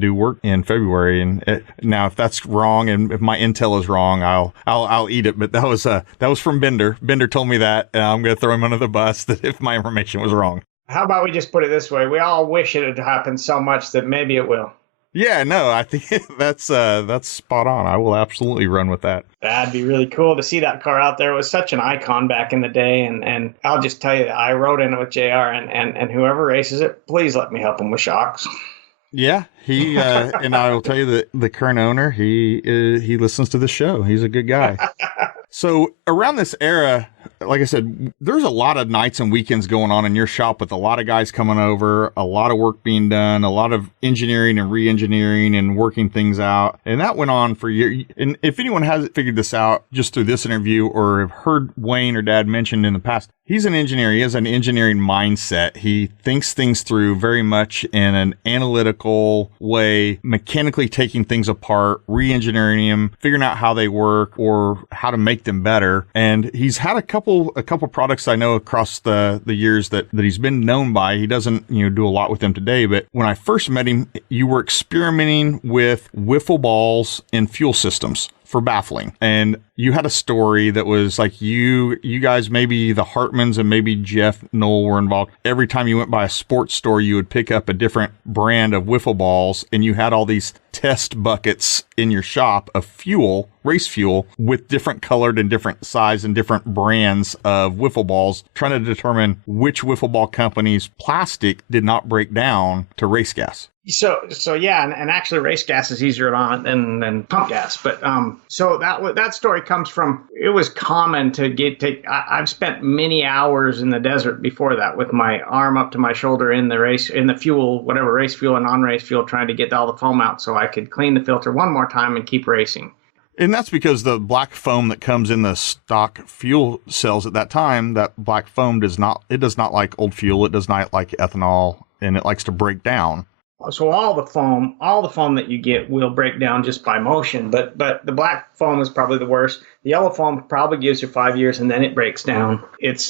do work in February. And now, if that's wrong and if my intel is wrong, I'll eat it. But that was from Bender. Bender told me that, and I'm going to throw him under the bus that if my information was wrong. How about we just put it this way? We all wish it had happened so much that maybe it will. Yeah, no, I think that's spot on. I will absolutely run with that. That'd be really cool to see that car out there. It was such an icon back in the day, and I'll just tell you, I rode in it with JR, and whoever races it, please let me help him with shocks. Yeah, he and I will tell you that the current owner, he listens to the show. He's a good guy. So around this era, like I said, there's a lot of nights and weekends going on in your shop with a lot of guys coming over, a lot of work being done, a lot of engineering and re-engineering and working things out. And that went on for years. And if anyone hasn't figured this out just through this interview or have heard Wayne or Dad mentioned in the past, he's an engineer. He has an engineering mindset. He thinks things through very much in an analytical way, mechanically taking things apart, re-engineering them, figuring out how they work or how to make them better. And he's had a couple products I know across the years that he's been known by. He doesn't do a lot with them today, but when I first met him, you were experimenting with wiffle balls and fuel systems for baffling. And you had a story that was like you guys, maybe the Hartmans and maybe Jeff Knoll were involved. Every time you went by a sports store, you would pick up a different brand of wiffle balls, and you had all these test buckets in your shop of fuel, race fuel, with different colored and different size and different brands of wiffle balls, trying to determine which wiffle ball company's plastic did not break down to race gas. So yeah, and actually race gas is easier on than pump gas. But so that story comes from, it was common to I've spent many hours in the desert before that with my arm up to my shoulder in the fuel, whatever race fuel and non-race fuel, trying to get all the foam out so I could clean the filter one more time and keep racing. And that's because the black foam that comes in the stock fuel cells at that time, that black foam does not like old fuel. It does not like ethanol, and it likes to break down. So all the foam that you get will break down just by motion, but the black foam is probably the worst. The yellow foam probably gives you 5 years and then it breaks down. It's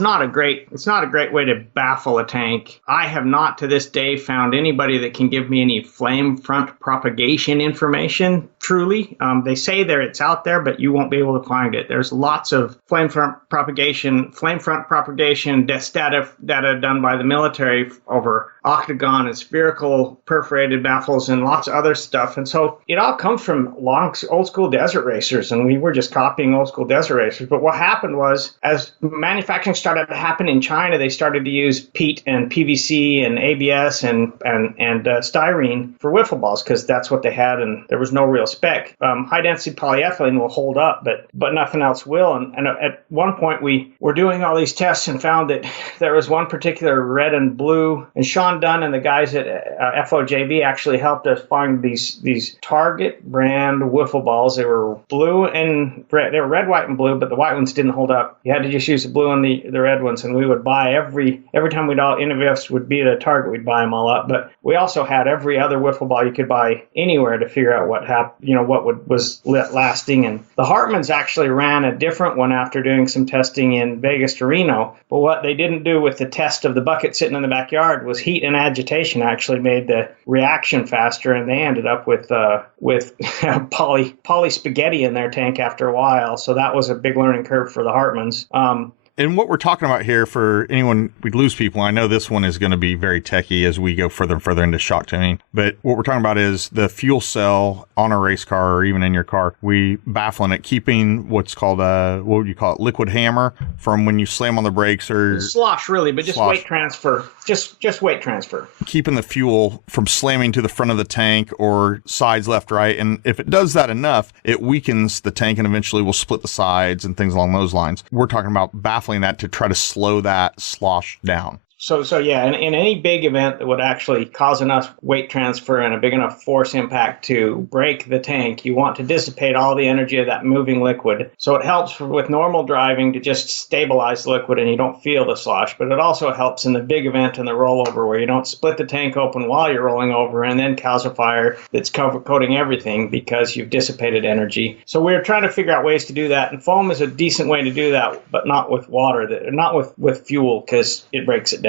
not a great way to baffle a tank. I have not to this day found anybody that can give me any flame front propagation information. Truly, they say it's out there, but you won't be able to find it. There's lots of flame front propagation data done by the military over octagon and spherical perforated baffles and lots of other stuff. And so it all comes from old school desert racers, and we were just copying old school desert racers. But what happened was, as manufacturing started to happen in China, they started to use peat and PVC and ABS and styrene for wiffle balls because that's what they had, and there was no real spec. High density polyethylene will hold up, but nothing else will. And at one point we were doing all these tests and found that there was one particular red and blue, and Sean Dunn and the guys at FOJB actually helped us find these Target brand wiffle balls. They were blue and red. They were red, white, and blue, but the white ones didn't hold up. You had to just use the blue and the red ones, and we would buy every time any of us would be at a Target, we'd buy them all up. But we also had every other wiffle ball you could buy anywhere to figure out what was lasting. And the Hartmans actually ran a different one after doing some testing in Vegas to Reno. But what they didn't do with the test of the bucket sitting in the backyard was heat and agitation actually made the reaction faster, and they ended up with poly spaghetti in their tank after a while. So that was a big learning curve for the Hartmans. And what we're talking about here, for anyone, we lose people. I know this one is going to be very techy as we go further and further into shock tuning. But what we're talking about is the fuel cell on a race car or even in your car. We baffling it, keeping what's called what would you call it? Liquid hammer from when you slam on the brakes or slosh, really, but just weight transfer. Just weight transfer. Keeping the fuel from slamming to the front of the tank or sides left, right. And if it does that enough, it weakens the tank and eventually will split the sides and things along those lines. We're talking about baffling that to try to slow that slosh down. So yeah, in any big event that would actually cause enough weight transfer and a big enough force impact to break the tank, you want to dissipate all the energy of that moving liquid. So it helps with normal driving to just stabilize the liquid and you don't feel the slosh, but it also helps in the big event and the rollover where you don't split the tank open while you're rolling over and then cause a fire that's coating everything because you've dissipated energy. So we're trying to figure out ways to do that, and foam is a decent way to do that, but not with water, not with fuel, because it breaks it down.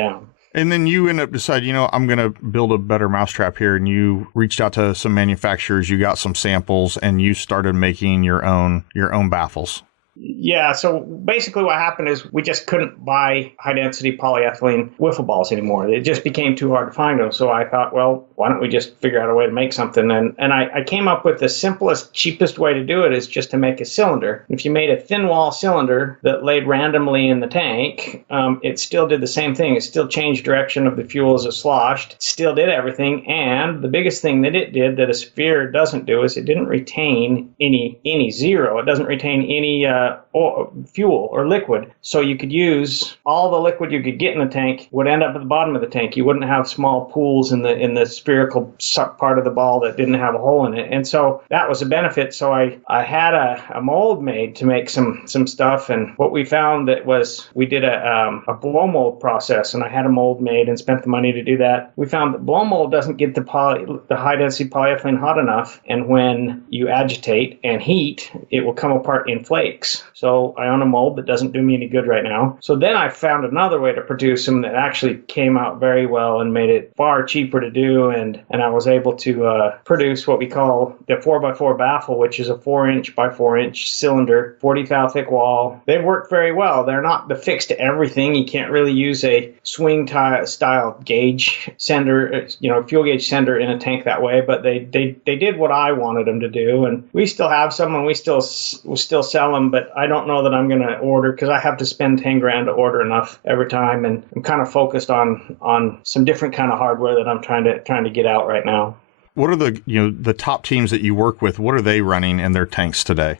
And then you end up deciding, I'm going to build a better mousetrap here. And you reached out to some manufacturers, you got some samples, and you started making your own baffles. Yeah, so basically what happened is we just couldn't buy high-density polyethylene wiffle balls anymore. It just became too hard to find them. So I thought, well, why don't we just figure out a way to make something? And I came up with the simplest, cheapest way to do it is just to make a cylinder. If you made a thin wall cylinder that laid randomly in the tank, it still did the same thing. It still changed direction of the fuel as it sloshed, still did everything. And the biggest thing that it did that a sphere doesn't do is it didn't retain any zero. It doesn't retain any or fuel or liquid. So you could use all the liquid you could get in the tank would end up at the bottom of the tank. You wouldn't have small pools in the spherical part of the ball that didn't have a hole in it. And so that was a benefit. So I had a mold made to make some stuff. And what we found that was we did a blow mold process, and I had a mold made and spent the money to do that. We found that blow mold doesn't get the high density polyethylene hot enough. And when you agitate and heat, it will come apart in flakes. So I own a mold that doesn't do me any good right now. So then I found another way to produce them that actually came out very well and made it far cheaper to do. And I was able to produce what we call the 4x4 baffle, which is a 4-inch by 4-inch cylinder, 40 thou thick wall. They work very well. They're not the fix to everything. You can't really use a swing style gauge sender, fuel gauge sender in a tank that way, but they did what I wanted them to do. And we still have some, and we still sell them, but I don't know that I'm going to order because I have to spend $10,000 to order enough every time, and I'm kind of focused on some different kind of hardware that I'm trying to get out right now. What are the top teams that you work with? What are they running in their tanks today?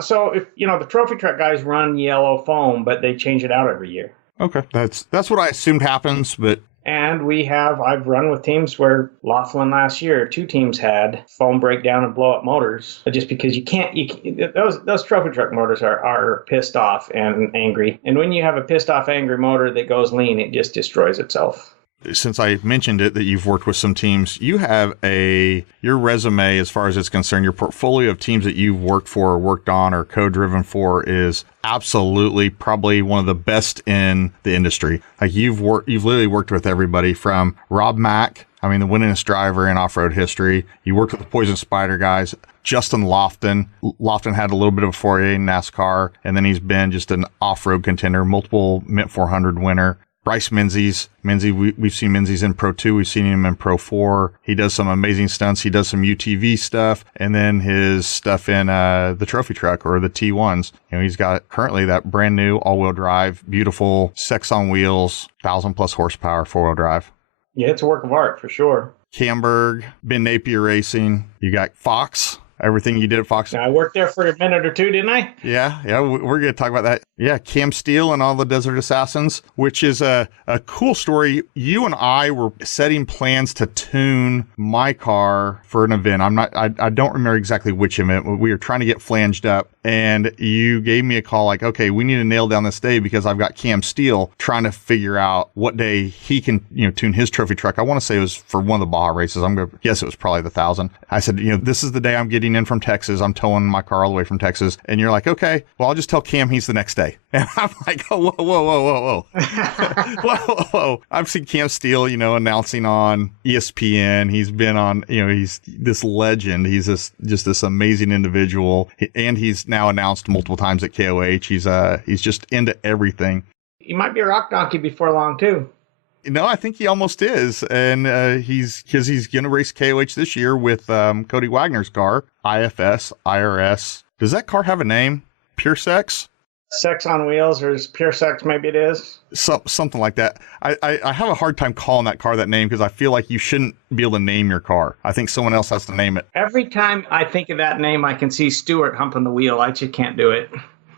So if the trophy truck guys run yellow foam, but they change it out every year. Okay, that's what I assumed happens, but. And I've run with teams where Laughlin last year, 2 teams had foam break down and blow up motors just because those trophy truck motors are pissed off and angry. And when you have a pissed off, angry motor that goes lean, it just destroys itself. Since I mentioned it, that you've worked with some teams, you have your resume, as far as it's concerned, your portfolio of teams that you've worked for or worked on or co-driven for is absolutely probably one of the best in the industry. Like you've literally worked with everybody from Rob Mack, the winningest driver in off-road history. You worked with the Poison Spider guys. Justin Lofton. Lofton had a little bit of a foray in NASCAR, and then he's been just an off-road contender, multiple Mint 400 winner. Bryce Menzies. We've seen Menzies in Pro 2. We've seen him in Pro 4. He does some amazing stunts. He does some UTV stuff, and then his stuff in the trophy truck or the T1s. He's got currently that brand new all-wheel drive, beautiful sex on wheels, 1,000+ horsepower 4-wheel drive. Yeah, it's a work of art for sure. Camberg, Ben Napier Racing. You got Fox. Everything you did at Fox. I worked there for a minute or two, didn't I? Yeah, we're going to talk about that. Yeah, Cam Steele and all the Desert Assassins, which is a cool story. You and I were setting plans to tune my car for an event. I don't remember exactly which event, but we were trying to get flanged up. And you gave me a call like, okay, we need to nail down this day because I've got Cam Steele trying to figure out what day he can, tune his trophy truck. I want to say it was for one of the Baja races. I'm going to guess it was probably the 1,000. I said, this is the day I'm getting in from Texas. I'm towing my car all the way from Texas. And you're like, okay, well, I'll just tell Cam he's the next day. And I'm like, oh, whoa. Whoa. I've seen Cam Steele, announcing on ESPN. He's been on, he's this legend. He's just this amazing individual. And he's now announced multiple times at KOH. He's just into everything. He might be a rock donkey before long too. No, I think he almost is. And he's going to race KOH this year with Cody Wagner's car, IFS, IRS. Does that car have a name? Pure Sex? Sex on Wheels, or Pure Sex, maybe it is. Something like that. I have a hard time calling that car that name because I feel like you shouldn't be able to name your car. I think someone else has to name it. Every time I think of that name, I can see Stewart humping the wheel. I just can't do it.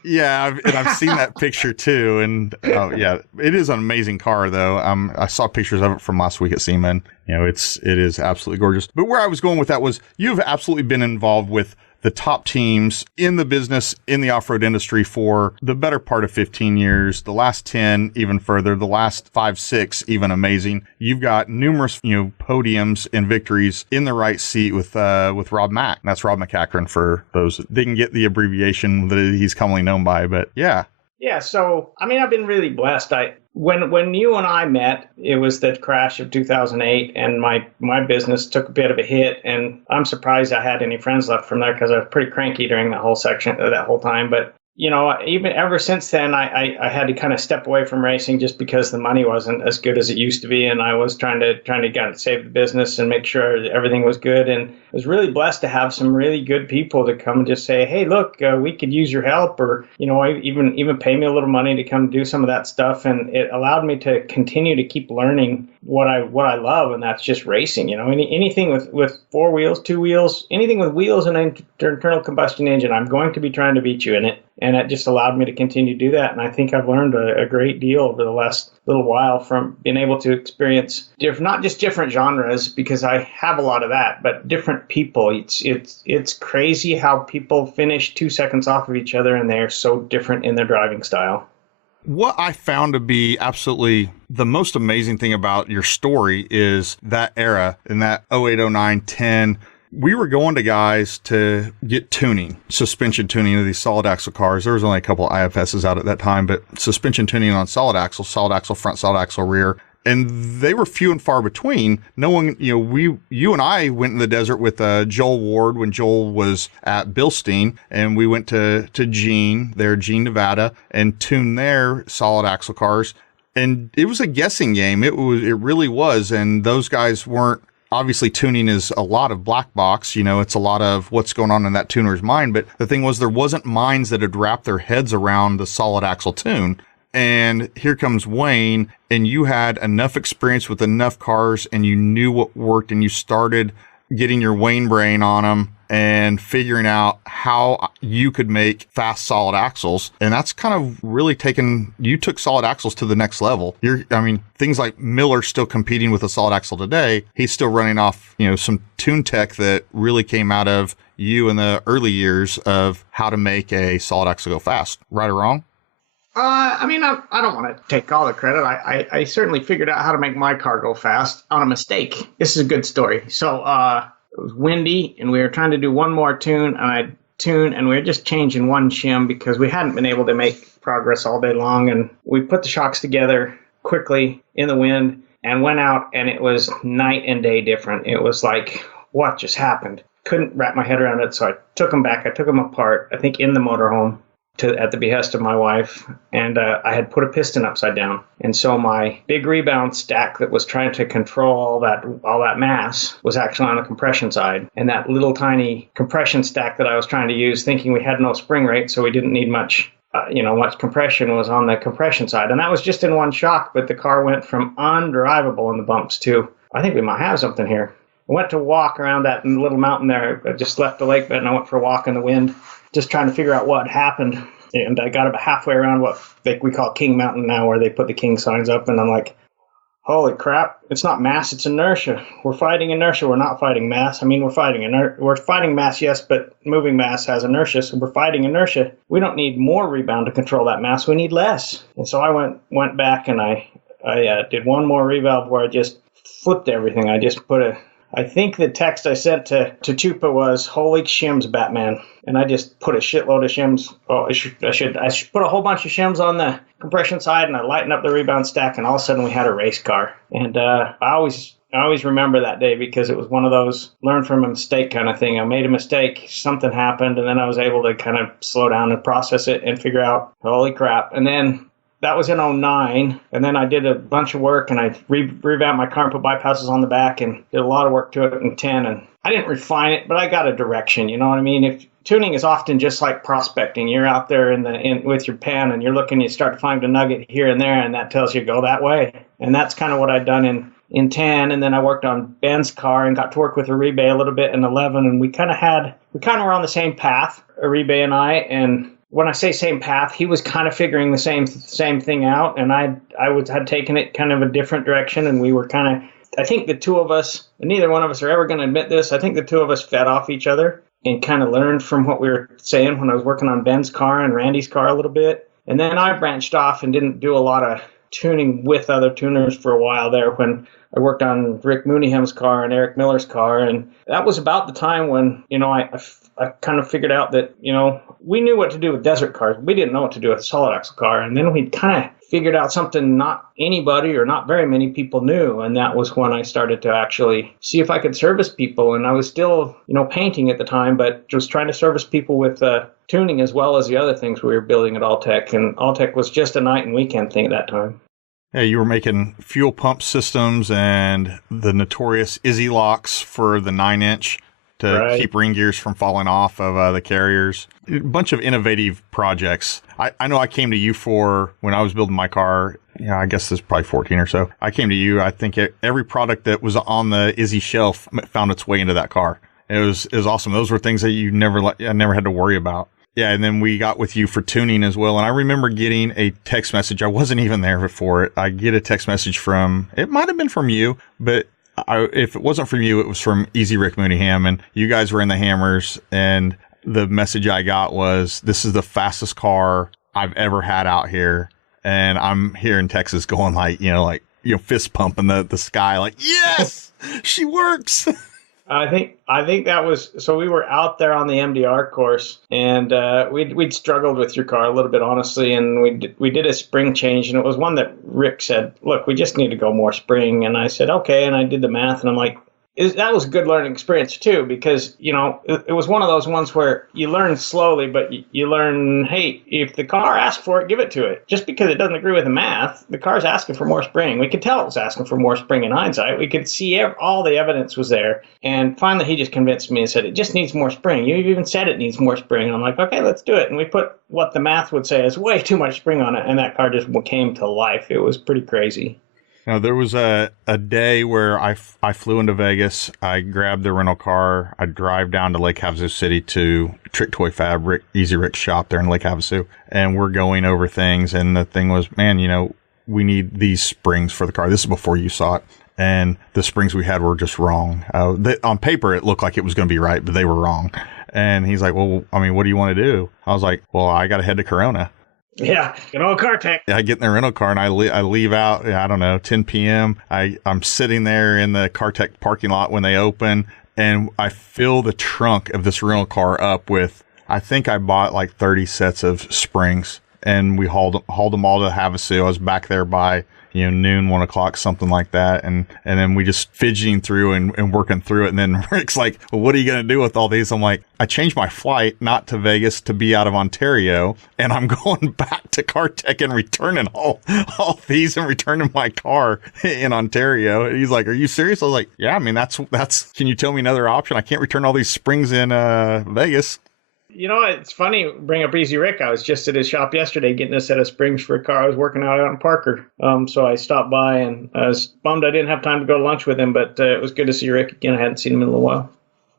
Yeah, I've seen that picture too, and yeah, it is an amazing car though. I saw pictures of it from last week at SEMA. It is absolutely gorgeous. But where I was going with that was you've absolutely been involved with the top teams in the business, in the off-road industry for the better part of 15 years, the last 10 even further, the last 5, 6 even amazing. You've got numerous, podiums and victories in the right seat with Rob Mack. That's Rob McCachran for those that didn't get the abbreviation that he's commonly known by, but yeah. Yeah, so, I've been really blessed. When you and I met, it was the crash of 2008, and my business took a bit of a hit, and I'm surprised I had any friends left from there because I was pretty cranky during that whole time. But even ever since then, I had to kind of step away from racing just because the money wasn't as good as it used to be, and I was trying to kind of save the business and make sure that everything was good. And I was really blessed to have some really good people to come and just say, hey, look, we could use your help, or even pay me a little money to come do some of that stuff. And it allowed me to continue to keep learning what I love, and that's just racing. Anything with 4 wheels, 2 wheels, anything with wheels and an internal combustion engine, I'm going to be trying to beat you in it. And it just allowed me to continue to do that. And I think I've learned a great deal over the last little while from being able to experience not just different genres, because I have a lot of that, but different people. It's crazy how people finish 2 seconds off of each other, and they're so different in their driving style. What I found to be absolutely the most amazing thing about your story is that era, in that 08, 09, 10, we were going to guys to get suspension tuning of these solid axle cars. There was only a couple of IFSs out at that time, but suspension tuning on solid axle front, solid axle rear. And they were few and far between. No one, you and I went in the desert with Joel Ward when Joel was at Bilstein, and we went to Gene, Nevada, and tuned their solid axle cars. And it was a guessing game. It really was. And those guys weren't. Obviously, tuning is a lot of black box. It's a lot of what's going on in that tuner's mind. But the thing was, there wasn't minds that had wrapped their heads around the solid axle tune. And here comes Wayne, and you had enough experience with enough cars, and you knew what worked, and you started getting your Wayne brain on them and figuring out how you could make fast solid axles. And that's kind of really you took solid axles to the next level. Things like Miller still competing with a solid axle today. He's still running off, some tune tech that really came out of you in the early years of how to make a solid axle go fast. Right or wrong? I don't want to take all the credit. I certainly figured out how to make my car go fast on a mistake. This is a good story. So it was windy, and we were trying to do one more tune, and we were just changing one shim because we hadn't been able to make progress all day long. And we put the shocks together quickly in the wind and went out, and it was night and day different. It was like, what just happened? Couldn't wrap my head around it, so I took them back. I took them apart, I think in the motorhome, at the behest of my wife, and I had put a piston upside down. And so my big rebound stack that was trying to control all that mass was actually on the compression side. And that little tiny compression stack that I was trying to use, thinking we had no spring rate, so we didn't need much compression, was on the compression side. And that was just in one shock, but the car went from undrivable in the bumps to, I think we might have something here. I went to walk around that little mountain there. I just left the lake bed and I went for a walk in the wind, just trying to figure out what happened. And I got about halfway around what we call King Mountain now, where they put the King signs up. And I'm like, holy crap, it's not mass, it's inertia. We're fighting inertia. We're not fighting mass. We're fighting mass, yes, but moving mass has inertia. So we're fighting inertia. We don't need more rebound to control that mass. We need less. And so I went back and I did one more revalve where I just flipped everything. I think the text I sent to Chupa was, holy shims, Batman. And I just put a shitload of shims. I should put a whole bunch of shims on the compression side, and I lightened up the rebound stack, and all of a sudden we had a race car. And I always remember that day because it was one of those learn from a mistake kind of thing. I made a mistake, something happened, and then I was able to kind of slow down and process it and figure out, holy crap. And then that was in 09, and then I did a bunch of work, and I revamped my car and put bypasses on the back and did a lot of work to it in 10, and I didn't refine it, but I got a direction, you know what I mean? If tuning is often just like prospecting. You're out there with your pen, and you're looking, you start to find a nugget here and there, and that tells you go that way. And that's kind of what I'd done in 10, and then I worked on Ben's car and got to work with Uribe a little bit in 11, and we kind of were on the same path, Uribe and I, and when I say same path, he was kind of figuring the same thing out, and had taken it kind of a different direction, and we were kind of, I think the two of us, and neither one of us are ever going to admit this, I think the two of us fed off each other and kind of learned from what we were saying when I was working on Ben's car and Randy's car a little bit. And then I branched off and didn't do a lot of tuning with other tuners for a while there when I worked on Rick Mooneyham's car and Eric Miller's car. And that was about the time when, I kind of figured out that, we knew what to do with desert cars. We didn't know what to do with a solid axle car. And then we kind of figured out something not anybody or not very many people knew. And that was when I started to actually see if I could service people. And I was still, painting at the time, but just trying to service people with tuning as well as the other things we were building at Alltech. And Alltech was just a night and weekend thing at that time. Yeah, you were making fuel pump systems and the notorious Izzy locks for the 9-inch to keep ring gears from falling off of the carriers. A bunch of innovative projects. I know I came to you for when I was building my car. I guess this is probably 14 or so. I came to you. I think every product that was on the Izzy shelf found its way into that car. It was awesome. Those were things that I never had to worry about. Yeah, and then we got with you for tuning as well. And I remember getting a text message. I wasn't even there for it. I get a text message from, it might have been from you, but if it wasn't from you, it was from Easy Rick Mooneyham. And you guys were in the Hammers. And the message I got was, this is the fastest car I've ever had out here. And I'm here in Texas going fist pumping the sky like, yes, she works. I think that was, so we were out there on the MDR course, and we'd struggled with your car a little bit, honestly, and we did a spring change, and it was one that Rick said, look, we just need to go more spring, and I said, okay, and I did the math, and I'm like, that was a good learning experience too, because, it was one of those ones where you learn slowly, but you learn, hey, if the car asks for it, give it to it. Just because it doesn't agree with the math, the car's asking for more spring. We could tell it was asking for more spring in hindsight. We could see all the evidence was there. And finally, he just convinced me and said, it just needs more spring. You even said it needs more spring. And I'm like, okay, let's do it. And we put what the math would say is way too much spring on it. And that car just came to life. It was pretty crazy. Now, there was a day where I flew into Vegas. I grabbed the rental car. I drive down to Lake Havasu City to Trick Toy Fab, Easy Rick's shop there in Lake Havasu. And we're going over things. And the thing was, man, we need these springs for the car. This is before you saw it. And the springs we had were just wrong. On paper, it looked like it was going to be right, but they were wrong. And he's like, well, what do you want to do? I was like, well, I got to head to Corona. Yeah, good old car tech. I get in the rental car and I leave out, 10 p.m. I'm sitting there in the car tech parking lot when they open, and I fill the trunk of this rental car up with, I think I bought like 30 sets of springs, and we hauled them all to Havasu. I was back there by noon, 1 o'clock, something like that. And then we just fidgeting through and working through it. And then Rick's like, well, what are you going to do with all these? I'm like, I changed my flight, not to Vegas, to be out of Ontario. And I'm going back to CarTech and returning all these and returning my car in Ontario. And he's like, are you serious? I was like, yeah, I mean, that's, can you tell me another option? I can't return all these springs in Vegas. It's funny, bring up Easy Rick. I was just at his shop yesterday getting a set of springs for a car I was working out in Parker. So I stopped by, and I was bummed I didn't have time to go to lunch with him, but it was good to see Rick again. I hadn't seen him in a little while.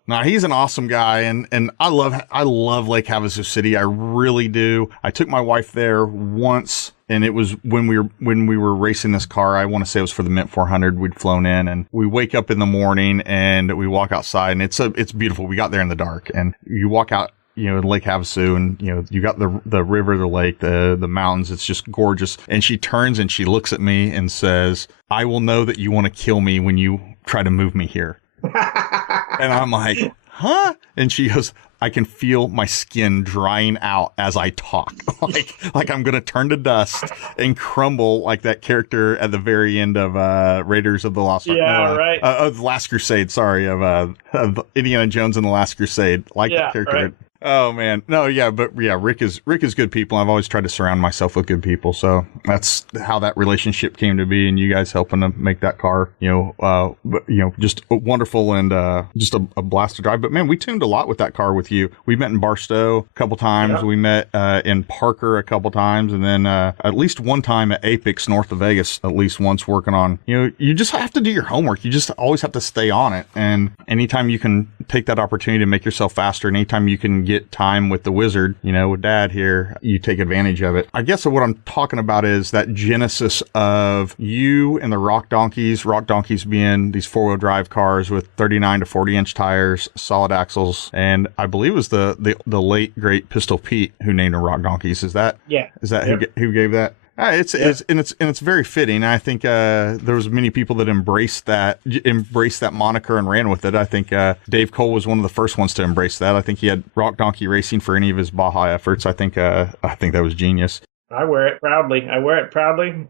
Now, he's an awesome guy, and I love Lake Havasu City. I really do. I took my wife there once, and it was when we were racing this car. I want to say it was for the Mint 400. We'd flown in, and we wake up in the morning and we walk outside, and it's beautiful. We got there in the dark, and you walk out, Lake Havasu, and you got the river, the lake, the mountains. It's just gorgeous. And she turns and she looks at me and says, I will know that you want to kill me when you try to move me here. And I'm like, huh? And she goes, I can feel my skin drying out as I talk. like I'm going to turn to dust and crumble like that character at the very end of Raiders of the Lost Ark. Yeah, right. Of the Last Crusade, sorry, of Indiana Jones and the Last Crusade. Like that character. Right. Oh man. No, yeah, but yeah, Rick is good people. I've always tried to surround myself with good people. So that's how that relationship came to be, and you guys helping to make that car, just wonderful and just a blast to drive. But man, we tuned a lot with that car with you. We met in Barstow a couple times. Yeah. We met in Parker a couple times, and then at least one time at Apex north of Vegas, at least once working on, you just have to do your homework. You just always have to stay on it. And anytime you can take that opportunity to make yourself faster, and anytime you can get time with the wizard, with Dad here, you take advantage of it. I guess what I'm talking about is that genesis of you and the rock donkeys being these 4-wheel drive cars with 39 to 40 inch tires, solid axles, and I believe it was the late great Pistol Pete who named them rock donkeys. Is that yep. who gave that? It's very fitting. I think there was many people that embraced that moniker and ran with it. I think Dave Cole was one of the first ones to embrace that. I think he had Rock Donkey Racing for any of his Baja efforts. I think that was genius. I wear it proudly.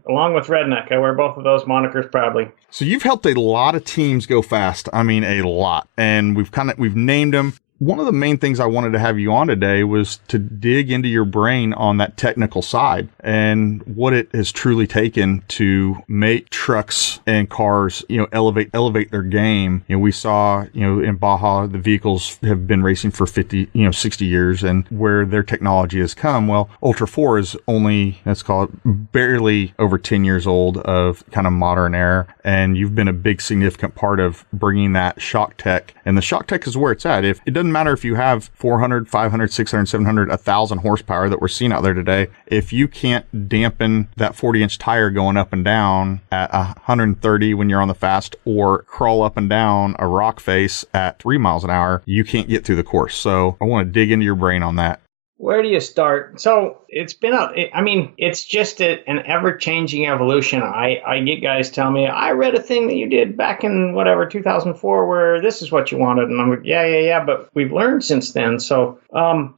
Along with Redneck. I wear both of those monikers proudly. So you've helped a lot of teams go fast. I mean, a lot. And we've named them. One of the main things I wanted to have you on today was to dig into your brain on that technical side and what it has truly taken to make trucks and cars, elevate their game. We saw, in Baja, the vehicles have been racing for 50, 60 years, and where their technology has come. Well, Ultra 4 is only, let's call it, barely over 10 years old of kind of modern era. And you've been a big significant part of bringing that shock tech, and the shock tech is where it's at. If it doesn't matter if you have 400, 500, 600, 700, 1,000 horsepower that we're seeing out there today, if you can't dampen that 40-inch tire going up and down at 130 when you're on the fast, or crawl up and down a rock face at 3 miles an hour, you can't get through the course. So I want to dig into your brain on that. Where do you start? So it's been it's just an ever-changing evolution. I get guys tell me, I read a thing that you did back in 2004 where this is what you wanted. And I'm like, yeah, but we've learned since then. So,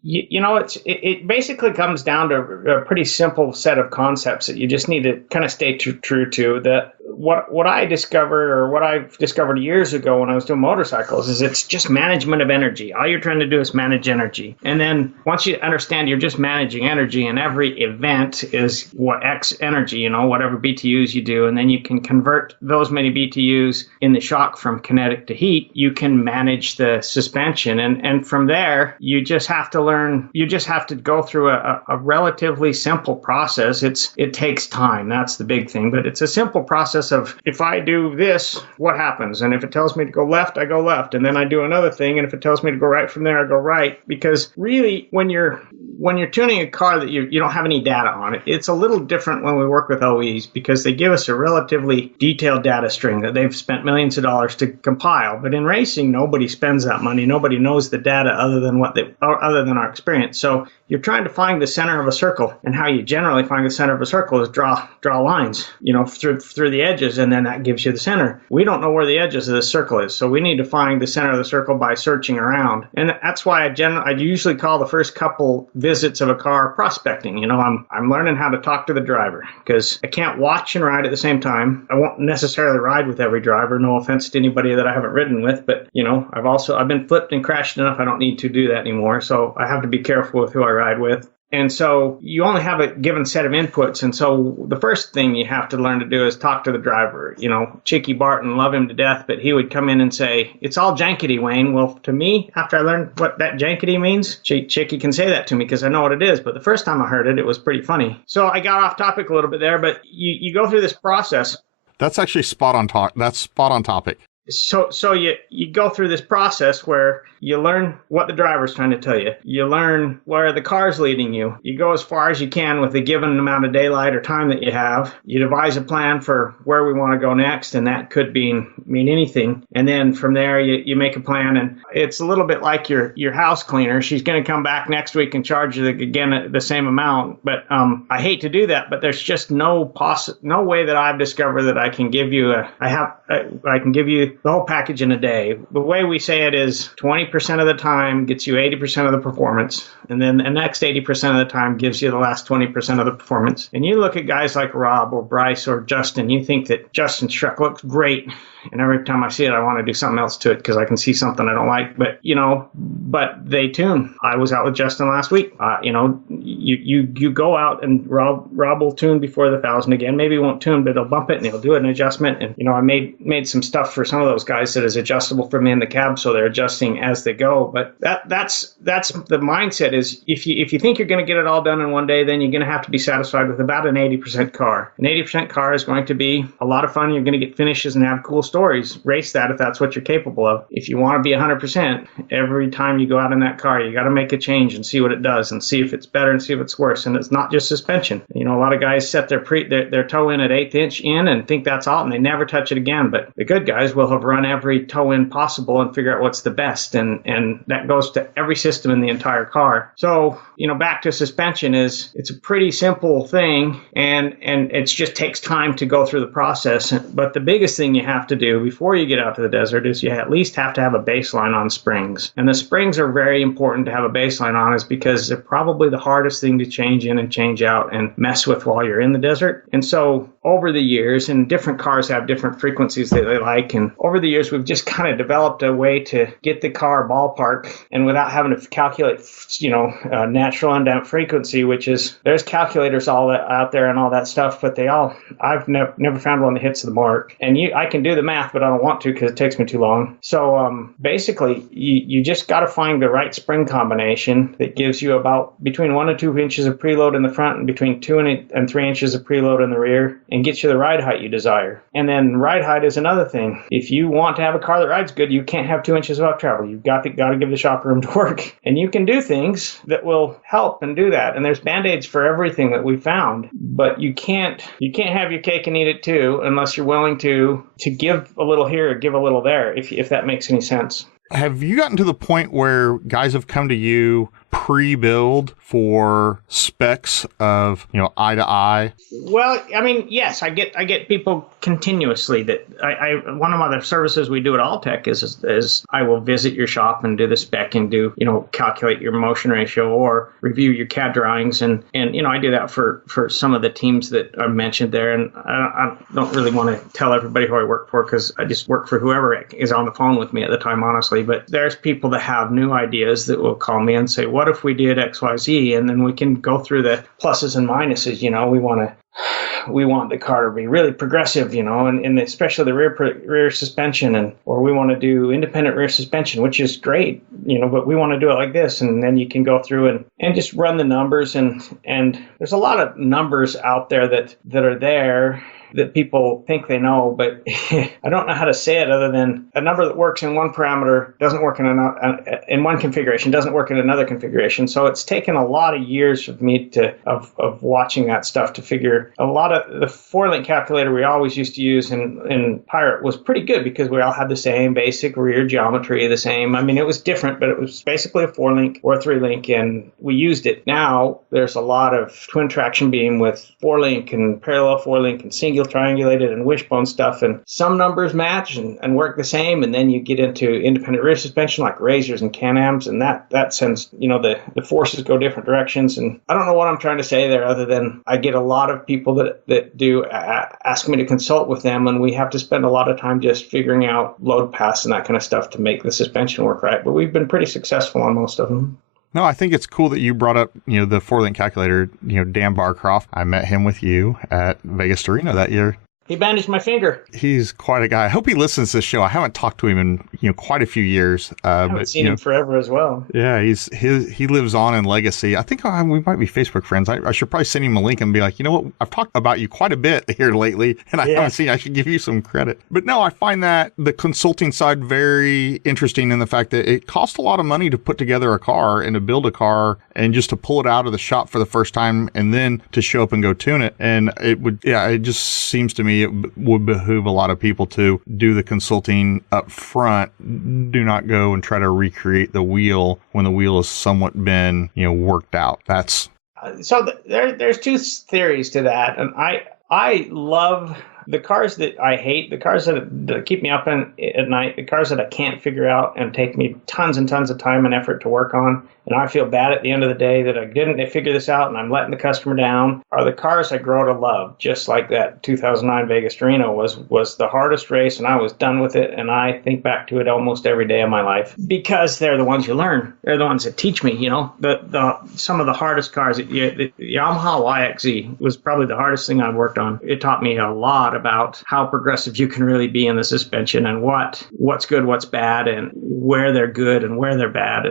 it basically comes down to a pretty simple set of concepts that you just need to kind of stay true to. That what I discovered, or what I've discovered years ago when I was doing motorcycles, is it's just management of energy. All you're trying to do is manage energy. And then once you understand you're just managing energy, and every event is what X energy, whatever BTUs you do, and then you can convert those many BTUs in the shock from kinetic to heat, you can manage the suspension. And from there, you just have to go through a relatively simple process. It takes time. That's the big thing. But it's a simple process of, if I do this, what happens? And if it tells me to go left, I go left. And then I do another thing. And if it tells me to go right from there, I go right. Because really, when you're tuning a car that you don't have any data on it, it's a little different when we work with OEs, because they give us a relatively detailed data string that they've spent millions of dollars to compile. But in racing, nobody spends that money. Nobody knows the data other than our experience. So you're trying to find the center of a circle, and how you generally find the center of a circle is draw lines, through the edges, and then that gives you the center. We don't know where the edges of the circle is, so we need to find the center of the circle by searching around. And that's why I usually call the first couple visits of a car prospecting. I'm learning how to talk to the driver, because I can't watch and ride at the same time. I won't necessarily ride with every driver. No offense to anybody that I haven't ridden with, but I've been flipped and crashed enough. I don't need to do that anymore. So I have to be careful with who I ride with. And so you only have a given set of inputs. And so the first thing you have to learn to do is talk to the driver. Chicky Barton, love him to death, but he would come in and say, it's all jankety, Wayne. Well, to me, after I learned what that jankety means, Chicky can say that to me because I know what it is. But the first time I heard it, it was pretty funny. So I got off topic a little bit there, but you go through this process. That's actually spot on topic. So you go through this process where you learn what the driver's trying to tell you. You learn where the car's leading you. You go as far as you can with the given amount of daylight or time that you have. You devise a plan for where we want to go next, and that could mean anything. And then from there, you make a plan, and it's a little bit like your house cleaner. She's going to come back next week and charge you again the same amount. But I hate to do that, but there's just no way that I've discovered that I can give you I can give you the whole package in a day. The way we say it is 20% of the time gets you 80% of the performance, and then the next 80% of the time gives you the last 20% of the performance. And you look at guys like Rob or Bryce or Justin, you think that Justin's truck looks great, and every time I see it, I want to do something else to it because I can see something I don't like. But but they tune. I was out with Justin last week. You go out, and Rob will tune before the 1,000 again. Maybe he won't tune, but he'll bump it and he'll do an adjustment. And I made some stuff for some of those guys that is adjustable from in the cab, so they're adjusting as as they go. But that's the mindset is if you think you're going to get it all done in one day, then you're going to have to be satisfied with about an 80% car. An 80% car is going to be a lot of fun. You're going to get finishes and have cool stories. Race that if that's what you're capable of. If you want to be 100%, every time you go out in that car, you got to make a change and see what it does and see if it's better and see if it's worse. And it's not just suspension. You know, a lot of guys set their toe in at 1/8 inch in and think that's all, and they never touch it again. But the good guys will have run every toe in possible and figure out what's the best. And that goes to every system in the entire car. So, you know, back to suspension it's a pretty simple thing, and it just takes time to go through the process. But the biggest thing you have to do before you get out to the desert is you at least have to have a baseline on springs. And the springs are very important to have a baseline on, is because they're probably the hardest thing to change in and change out and mess with while you're in the desert. And so over the years, and different cars have different frequencies that they like, and over the years we've just kind of developed a way to get the car ballpark and without having to calculate, you know, natural undamped frequency, which is, there's calculators all that out there and all that stuff, but I've never found one that hits the mark. And I can do the math, but I don't want to because it takes me too long. So basically, you just got to find the right spring combination that gives you about between 1 and 2 inches of preload in the front and between 2 and 3 inches of preload in the rear, and get you the ride height you desire. And then ride height is another thing. If you want to have a car that rides good, you can't have 2 inches of up travel. You've got to give the shop room to work. And you can do things that will help and do that. And there's Band-Aids for everything that we found. But you can't have your cake and eat it too unless you're willing to give a little here or give a little there, if that makes any sense. Have you gotten to the point where guys have come to you pre-build for specs of, you know, eye to eye? Well, I mean, yes, I get people continuously that one of my other services we do at Alltech is I will visit your shop and do the spec and do, you know, calculate your motion ratio or review your CAD drawings. And you know, I do that for some of the teams that are mentioned there. And I don't really want to tell everybody who I work for, because I just work for whoever is on the phone with me at the time, honestly. But there's people that have new ideas that will call me and say, what if we did X, Y, Z? And then we can go through the pluses and minuses. You know, we want the car to be really progressive, you know, and especially the rear suspension, or we want to do independent rear suspension, which is great, you know, but we want to do it like this. And then you can go through and just run the numbers, and there's a lot of numbers out there that are there that people think they know, but I don't know how to say it other than a number that works in one parameter doesn't work in one configuration, doesn't work in another configuration. So it's taken a lot of years of me of watching that stuff to figure. A lot of the 4-link calculator we always used to use in Pirate was pretty good because we all had the same basic rear geometry, the same. I mean, it was different, but it was basically a 4-link or a 3-link, and we used it. Now there's a lot of twin traction beam with 4-link and parallel 4-link and single triangulated and wishbone stuff, and some numbers match and work the same, and then you get into independent rear suspension like Razors and Can-Ams, and that sends, you know, the forces go different directions. And I don't know what I'm trying to say there other than I get a lot of people that do ask me to consult with them, and we have to spend a lot of time just figuring out load paths and that kind of stuff to make the suspension work right, but we've been pretty successful on most of them. No, I think it's cool that you brought up, you know, the 4-link calculator. You know, Dan Barcroft, I met him with you at Vegas to Reno that year. He bandaged my finger. He's quite a guy. I hope he listens to this show. I haven't talked to him in, you know, quite a few years. I haven't seen him forever as well. Yeah, he lives on in legacy. I think we might be Facebook friends. I should probably send him a link and be like, you know what? I've talked about you quite a bit here lately, and I haven't seen. I should give you some credit. But no, I find that the consulting side very interesting in the fact that it costs a lot of money to put together a car and to build a car and just to pull it out of the shop for the first time and then to show up and go tune it. And it just seems to me it would behoove a lot of people to do the consulting up front. Do not go and try to recreate the wheel when the wheel has somewhat been, you know, worked out. That's so there's two theories to that. And I love the cars that I hate, the cars that keep me up at night, the cars that I can't figure out and take me tons and tons of time and effort to work on. and I feel bad at the end of the day that I didn't figure this out and I'm letting the customer down, are the cars I grow to love. Just like that 2009 Vegas to Reno was the hardest race, and I was done with it, and I think back to it almost every day of my life because they're the ones you learn. They're the ones that teach me, some of the hardest cars. The Yamaha YXZ was probably the hardest thing I've worked on. It taught me a lot about how progressive you can really be in the suspension and what's good, what's bad, and where they're good and where they're bad,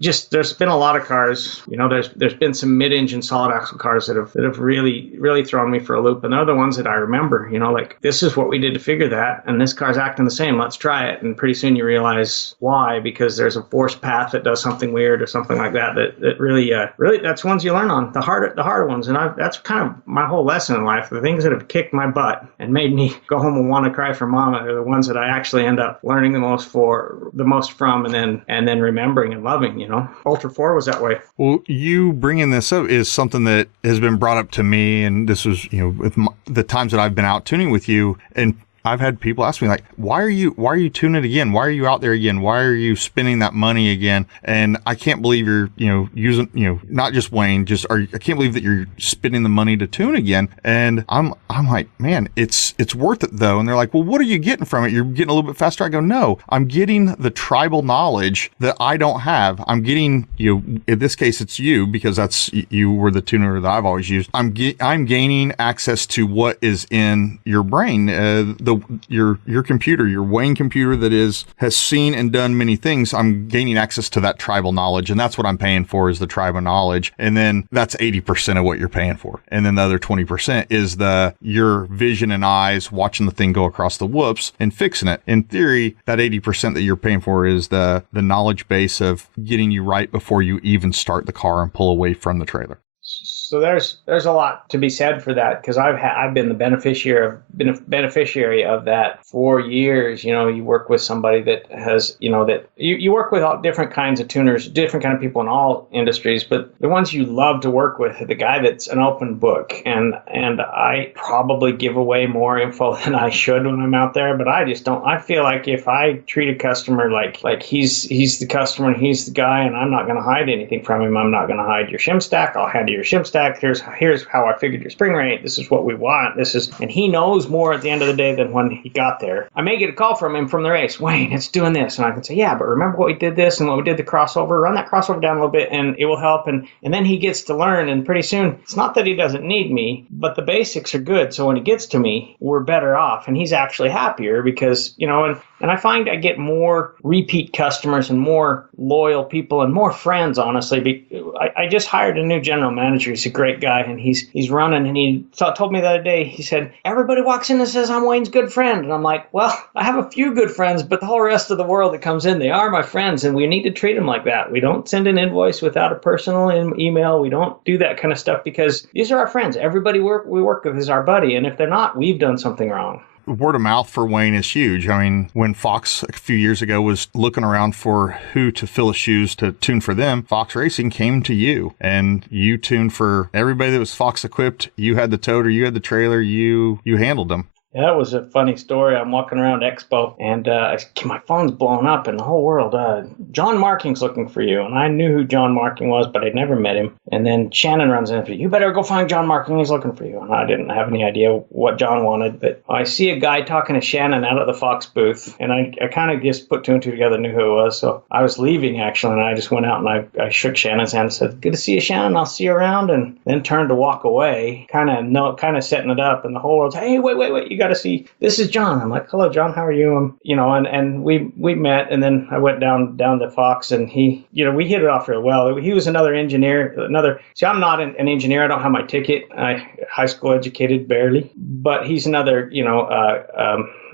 just there's been a lot of cars. There's been some mid-engine solid axle cars that have really really thrown me for a loop, and they're the ones that I remember. Like, this is what we did to figure that, and this car's acting the same. Let's try it, and pretty soon you realize why, because there's a force path that does something weird or something like that. That really that's ones you learn on, the harder ones, and that's kind of my whole lesson in life. The things that have kicked my butt and made me go home and want to cry for mama are the ones that I actually end up learning the most from, and then remembering and loving. Ultra 4 was that way. Well, you bringing this up is something that has been brought up to me, and this was, with the times that I've been out tuning with you, and I've had people ask me, like, why are you tuning again? Why are you out there again? Why are you spending that money again? And I can't believe you're, using, not just Wayne, I can't believe that you're spending the money to tune again. And I'm like, man, it's worth it though. And they're like, well, what are you getting from it? You're getting a little bit faster. I go, no, I'm getting the tribal knowledge that I don't have. I'm getting, in this case, it's you, because you were the tuner that I've always used. I'm gaining access to what is in your brain, your computer, your Wayne computer that has seen and done many things. I'm gaining access to that tribal knowledge, and that's what I'm paying for, is the tribal knowledge. And then that's 80% of what you're paying for. And then the other 20% is your vision and eyes watching the thing go across the whoops and fixing it. In theory, that 80% that you're paying for is the knowledge base of getting you right before you even start the car and pull away from the trailer. So there's a lot to be said for that, because I've been the beneficiary of that for years. You work with somebody that has, that you work with all different kinds of tuners, different kind of people in all industries, but the ones you love to work with are the guy that's an open book. And I probably give away more info than I should when I'm out there, but I just don't. I feel like if I treat a customer like he's the customer and he's the guy, and I'm not going to hide anything from him. I'm not going to hide your shim stack. I'll hand you your shim stack. Here's how I figured your spring rate. This is what we want. And he knows more at the end of the day than when he got there. I may get a call from him from the race. Wayne, it's doing this. And I can say, yeah, but remember what we did this and what we did the crossover? Run that crossover down a little bit and it will help. And then he gets to learn. And pretty soon, it's not that he doesn't need me, but the basics are good. So when he gets to me, we're better off. And he's actually happier because, and I find I get more repeat customers and more loyal people and more friends, honestly. I just hired a new general manager. He's a great guy, and he's running, and he told me the other day, he said, everybody walks in and says, I'm Wayne's good friend. And I'm like, well, I have a few good friends, but the whole rest of the world that comes in, they are my friends, and we need to treat them like that. We don't send an invoice without a personal email. We don't do that kind of stuff because these are our friends. Everybody we work with is our buddy, and if they're not, we've done something wrong. Word of mouth for Wayne is huge. I mean, when Fox a few years ago was looking around for who to fill his shoes to tune for them, Fox Racing came to you, and you tuned for everybody that was Fox equipped. You had the toter, you had the trailer, you handled them. Yeah, that was a funny story. I'm walking around Expo, and my phone's blowing up in the whole world. John Marking's looking for you. And I knew who John Marking was, but I'd never met him. And then Shannon runs in and says, you better go find John Marking. He's looking for you. And I didn't have any idea what John wanted. But I see a guy talking to Shannon out of the Fox booth, and I kind of just put two and two together, knew who it was. So I was leaving, actually, and I just went out and I shook Shannon's hand and said, good to see you, Shannon. I'll see you around. And then turned to walk away, kind of setting it up. And the whole world's, hey, wait, you got to see, this is John. I'm like, hello, John, how are you? And we met, and then I went down to Fox, and he, we hit it off real well. He was another engineer, see, I'm not an engineer. I don't have my ticket. I high school educated, barely, but he's another,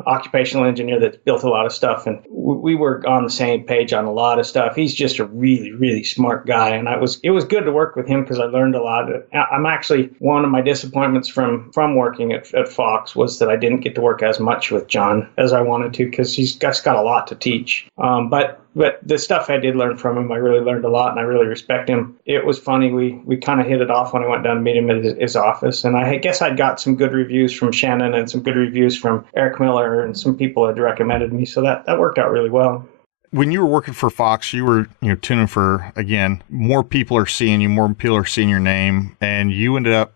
occupational engineer that's built a lot of stuff, and we were on the same page on a lot of stuff. He's just a really, really smart guy, and it was good to work with him because I learned a lot. I'm actually, one of my disappointments from working at Fox was that I didn't get to work as much with John as I wanted to, because he's got a lot to teach. But the stuff I did learn from him, I really learned a lot, and I really respect him. It was funny. We kind of hit it off when I went down to meet him at his office, and I guess I'd got some good reviews from Shannon and some good reviews from Eric Miller, and some people had recommended me, so that worked out really well. When you were working for Fox, you were, tuning for, again, more people are seeing you, more people are seeing your name, and you ended up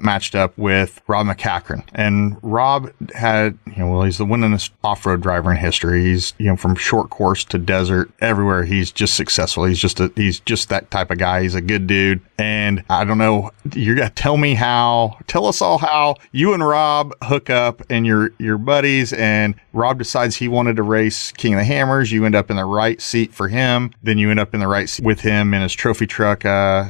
matched up with Rob McCachran. And Rob had, he's the winningest off-road driver in history. He's, from short course to desert, everywhere. He's just successful. He's just that type of guy. He's a good dude. And I don't know, you got to tell us all how you and Rob hook up and your buddies, and Rob decides he wanted to race King of the Hammers. You end up in the right seat for him. Then you end up in the right seat with him in his trophy truck,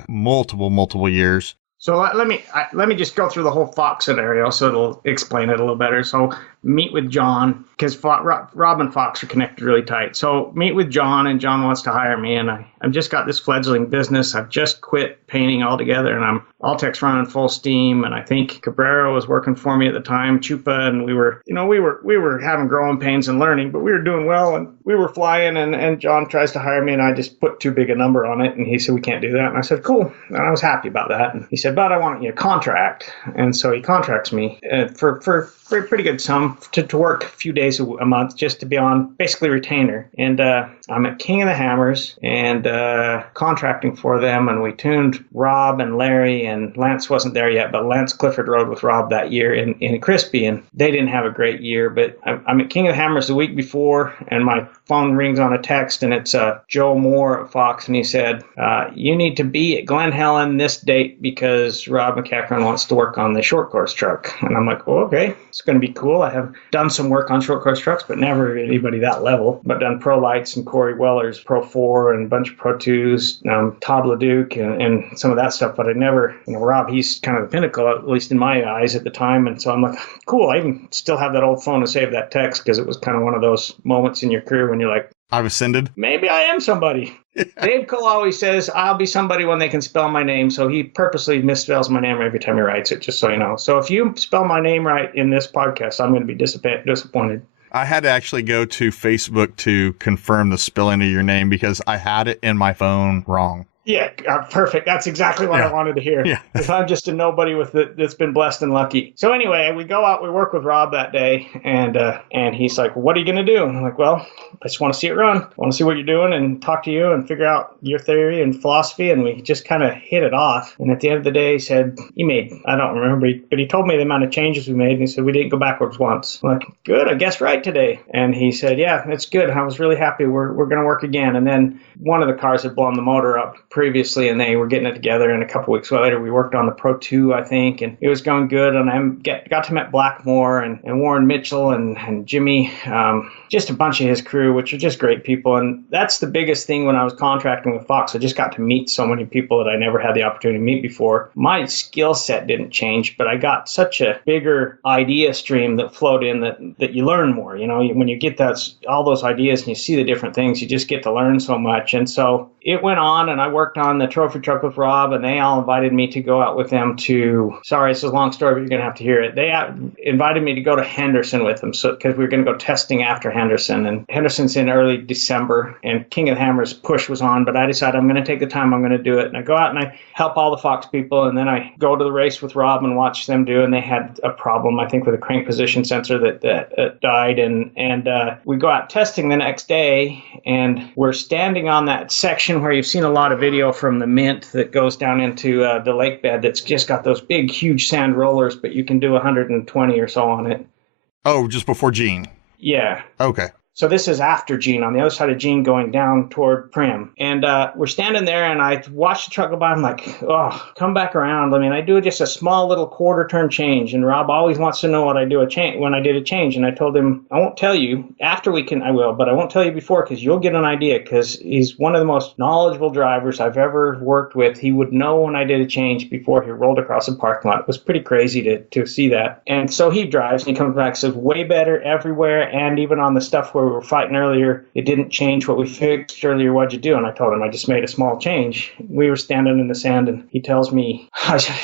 multiple years. So let me just go through the whole Fox scenario so it'll explain it a little better. So meet with John, because Rob and Fox are connected really tight. So meet with John, and John wants to hire me, and I've just got this fledgling business. I've just quit painting altogether, and I'm Altec's running full steam, and I think Cabrera was working for me at the time, Chupa, and we were having growing pains and learning, but we were doing well, and we were flying, and John tries to hire me, and I just put too big a number on it, and he said, we can't do that, and I said, cool, and I was happy about that, and he said, but I want you to contract, and so he contracts me for a pretty good sum to work a few days a month, just to be on basically retainer. And I'm at King of the Hammers and contracting for them. And we tuned Rob and Larry, and Lance wasn't there yet, but Lance Clifford rode with Rob that year in Crispy, and they didn't have a great year. But I'm at King of the Hammers the week before, and my phone rings on a text, and it's Joe Moore at Fox, and he said, you need to be at Glen Helen this date because Rob McCachran wants to work on the short course truck. And I'm like, oh, okay, it's going to be cool. I have done some work on short course trucks, but never anybody that level. But done Pro Lights and Corey Weller's Pro 4 and a bunch of Pro 2s, Todd LeDuc and some of that stuff. But I never, Rob, he's kind of the pinnacle, at least in my eyes at the time. And so I'm like, cool. I even still have that old phone to save that text, because it was kind of one of those moments in your career when you're like, I've ascended. Maybe I am somebody. Dave Cole always says, I'll be somebody when they can spell my name. So he purposely misspells my name every time he writes it, just so you know. So if you spell my name right in this podcast, I'm going to be disappointed. I had to actually go to Facebook to confirm the spelling of your name because I had it in my phone wrong. Yeah, perfect. That's exactly what I wanted to hear. Yeah. Because I'm just a nobody that's been blessed and lucky. So anyway, we go out, we work with Rob that day, and he's like, what are you going to do? And I'm like, well, I just want to see it run. I want to see what you're doing and talk to you and figure out your theory and philosophy. And we just kind of hit it off. And at the end of the day, he said, I don't remember, but he told me the amount of changes we made. And he said, we didn't go backwards once. I'm like, good, I guessed right today. And he said, yeah, that's good. I was really happy. We're going to work again. And then one of the cars had blown the motor up previously, and they were getting it together. And a couple weeks later, we worked on the Pro 2, I think, and it was going good. And I got to meet Blackmore and Warren Mitchell and Jimmy, just a bunch of his crew, which are just great people. And that's the biggest thing when I was contracting with Fox. I just got to meet so many people that I never had the opportunity to meet before. My skill set didn't change, but I got such a bigger idea stream that flowed in that you learn more. When you get all those ideas and you see the different things, you just get to learn so much. And so it went on, and I worked on the trophy truck with Rob, and they all invited me to go out with them to, sorry, it's a long story, but you're going to have to hear it. They invited me to go to Henderson with them, because we were going to go testing after Henderson. And Henderson's in early December, and King of the Hammers push was on, but I decided I'm going to take the time, I'm going to do it. And I go out and I help all the Fox people, and then I go to the race with Rob and watch them do, and they had a problem, I think, with a crank position sensor that died. And we go out testing the next day, and we're standing on that section where you've seen a lot of video from the Mint that goes down into the lake bed that's just got those big, huge sand rollers, but you can do 120 or so on it. Oh, just before Gene. Yeah. Okay. So this is after Gene, on the other side of Gene going down toward Prim. And we're standing there, and I watch the truck go by. I'm like, oh, come back around. I mean, I do just a small little quarter turn change. And Rob always wants to know what I do when I did a change. And I told him, I won't tell you. After I will, but I won't tell you before, because you'll get an idea, because he's one of the most knowledgeable drivers I've ever worked with. He would know when I did a change before he rolled across the parking lot. It was pretty crazy to see that. And so he drives, and he comes back and says, way better everywhere, and even on the stuff where we were fighting earlier, it didn't change what we fixed earlier. What'd you do? And I told him I just made a small change. We were standing in the sand, and he tells me,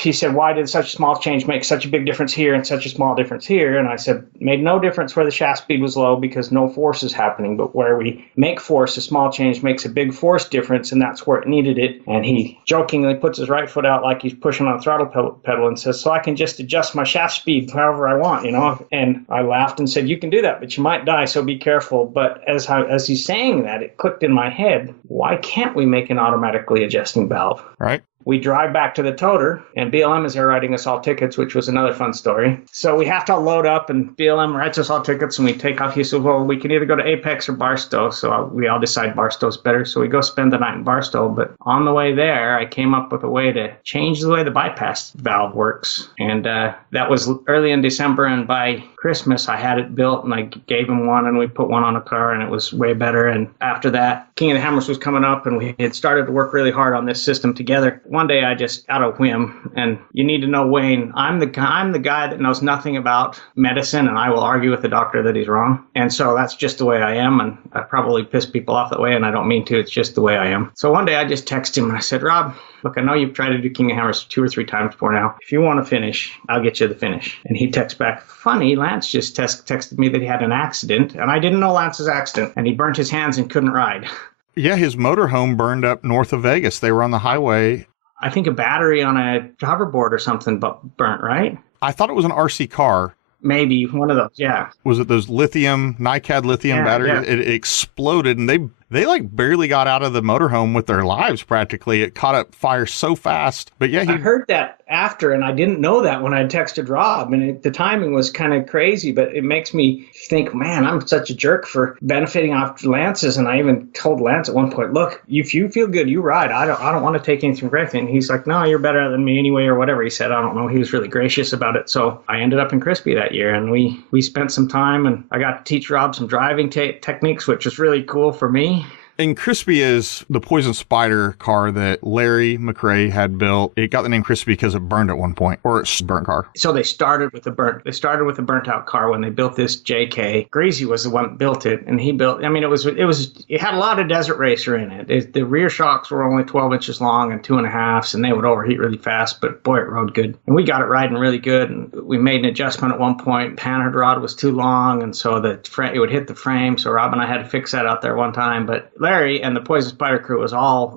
he said, why did such a small change make such a big difference here and such a small difference here? And I said, made no difference where the shaft speed was low, because no force is happening. But where we make force, a small change makes a big force difference, and that's where it needed it. And he jokingly puts his right foot out like he's pushing on a throttle pedal and says, so I can just adjust my shaft speed however I want, And I laughed and said, you can do that, but you might die, so be careful. wonderful. But as he's saying that, it clicked in my head, why can't we make an automatically adjusting valve? Right. We drive back to the toter, and BLM is there writing us all tickets, which was another fun story. So we have to load up, and BLM writes us all tickets, and we take off. He said, well, we can either go to Apex or Barstow. So we all decide Barstow's better. So we go spend the night in Barstow. But on the way there, I came up with a way to change the way the bypass valve works. And that was early in December, and by Christmas, I had it built, and I gave him one, and we put one on a car, and it was way better. And after that, King of the Hammers was coming up, and we had started to work really hard on this system together. One day, I just, out of whim, and you need to know, Wayne, I'm the guy that knows nothing about medicine, and I will argue with the doctor that he's wrong. And so that's just the way I am, and I probably piss people off that way, and I don't mean to. It's just the way I am. So one day, I just texted him, and I said, Rob, look, I know you've tried to do King of Hammers 2 or 3 times before now. If you want to finish, I'll get you the finish. And he texts back, funny, Lance just texted me that he had an accident, and I didn't know Lance's accident, and he burnt his hands and couldn't ride. Yeah, his motorhome burned up north of Vegas. They were on the highway. I think a battery on a hoverboard or something burnt, right? I thought it was an RC car. Maybe one of those, yeah. Was it those NiCad lithium batteries? Yeah. It exploded, and they like barely got out of the motorhome with their lives practically. It caught up fire so fast. But yeah, I heard that after, and I didn't know that when I texted Rob, and the timing was kind of crazy, but it makes me think, man, I'm such a jerk for benefiting off Lance's. And I even told Lance at one point, look, if you feel good, you ride. I don't want to take anything for granted. And he's like, no, you're better than me anyway, or whatever he said. I don't know. He was really gracious about it. So I ended up in Crispy that year, and we spent some time, and I got to teach Rob some driving techniques, which was really cool for me. And Crispy is the Poison Spider car that Larry McRae had built. It got the name Crispy because it burned at one point, or it's a burnt car. So they started with a burnt out car when they built this JK. Greasy was the one that built it, and he built, I mean, it had a lot of Desert Racer in it. The rear shocks were only 12 inches long and 2.5, and they would overheat really fast, but boy, it rode good. And we got it riding really good, and we made an adjustment at one point. Panhard rod was too long, and so it would hit the frame, so Rob and I had to fix that out there one time, but Larry and the Poison Spider crew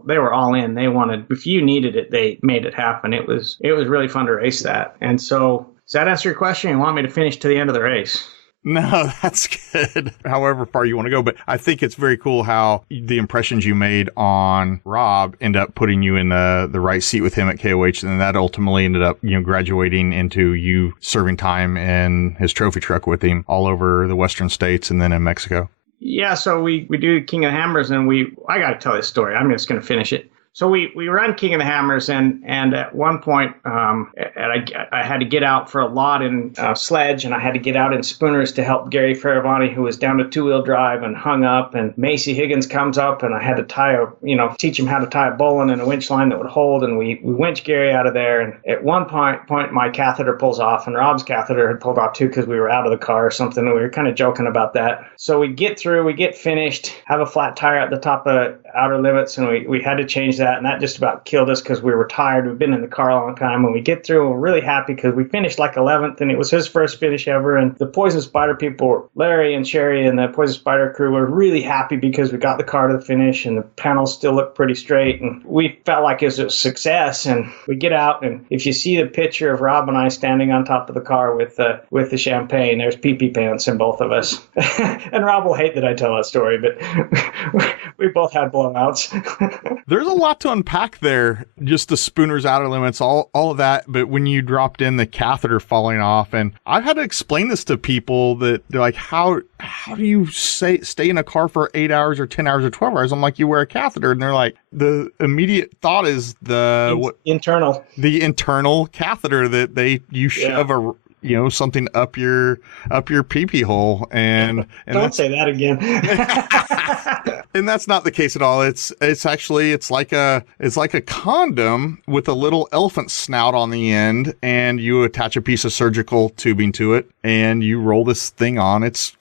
they were all in. They wanted, if you needed it, they made it happen. It was really fun to race that. And so, does that answer your question? You want me to finish to the end of the race? No, that's good. However far you want to go. But I think it's very cool how the impressions you made on Rob end up putting you in the right seat with him at KOH. And that ultimately ended up, graduating into you serving time in his trophy truck with him all over the Western states and then in Mexico. Yeah, so we do King of the Hammers, and I got to tell this story. I'm just going to finish it. So we run King of the Hammers, and at one point, I had to get out for a lot in Sledge, and I had to get out in Spooners to help Gary Faravani, who was down to 2-wheel drive and hung up, and Macy Higgins comes up, and I had to teach him how to tie a bowline and a winch line that would hold, and we winch Gary out of there, and at one point my catheter pulls off, and Rob's catheter had pulled off too because we were out of the car or something, and we were kind of joking about that. So we get finished, have a flat tire at the top of outer limits, and we had to change that. And that just about killed us because we were tired. We've been in the car a long time. When we get through, we're really happy because we finished like 11th, and it was his first finish ever. And the Poison Spider people, Larry and Sherry and the Poison Spider crew, were really happy because we got the car to the finish, and the panels still looked pretty straight. And we felt like it was a success. And we get out, and if you see the picture of Rob and I standing on top of the car with the champagne, there's pee-pee pants in both of us. And Rob will hate that I tell that story, but we both had blowouts. There's a lot to unpack there, just the Spooners, outer limits, all of that. But when you dropped in the catheter falling off, and I've had to explain this to people that they're like, how do you stay in a car for 8 hours or 10 hours or 12 hours? I'm like, you wear a catheter. And they're like, the immediate thought is the internal catheter that you shove something up your pee-pee hole, and don't say that again. And that's not the case at all. It's like a condom with a little elephant snout on the end, and you attach a piece of surgical tubing to it, and you roll this thing on. It's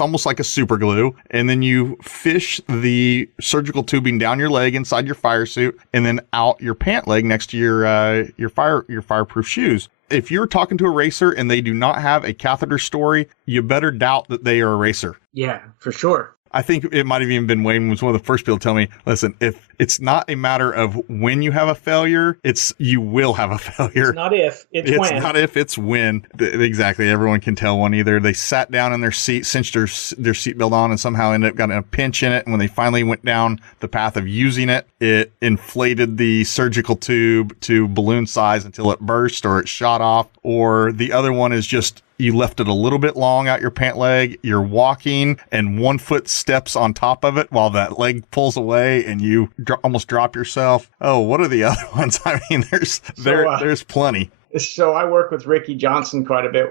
almost like a super glue, and then you fish the surgical tubing down your leg inside your fire suit, and then out your pant leg next to your fireproof shoes. If you're talking to a racer and they do not have a catheter story, you better doubt that they are a racer. Yeah, for sure. I think it might have even been Wayne was one of the first people to tell me, listen, if it's not a matter of when you have a failure, you will have a failure. It's not if, it's when. It's not if, it's when. Exactly. Everyone can tell one. Either they sat down in their seat, cinched their seatbelt on, and somehow ended up getting a pinch in it. And when they finally went down the path of using it, it inflated the surgical tube to balloon size until it burst or it shot off. Or the other one is just, you left it a little bit long out your pant leg, you're walking and one foot steps on top of it while that leg pulls away and you almost drop yourself. Oh, what are the other ones? I mean, there's plenty. So I work with Ricky Johnson quite a bit.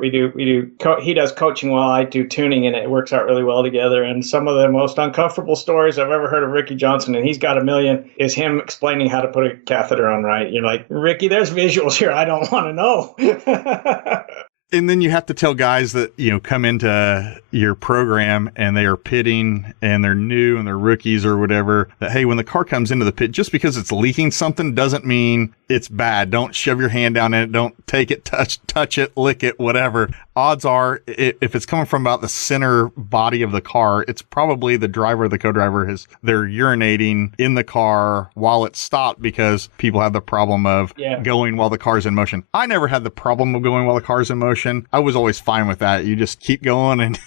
He does coaching while I do tuning, and it works out really well together. And some of the most uncomfortable stories I've ever heard of Ricky Johnson, and he's got a million, is him explaining how to put a catheter on right. You're like, Ricky, there's visuals here. I don't want to know. And then you have to tell guys that, come into your program and they are pitting and they're new and they're rookies or whatever, that, hey, when the car comes into the pit, just because it's leaking something doesn't mean it's bad. Don't shove your hand down in it. Don't take it, touch it, lick it, whatever. Odds are, if it's coming from about the center body of the car, it's probably the driver or the co-driver they're urinating in the car while it's stopped, because people have the problem of going while the car's in motion. I never had the problem of going while the car's in motion. I was always fine with that. You just keep going and...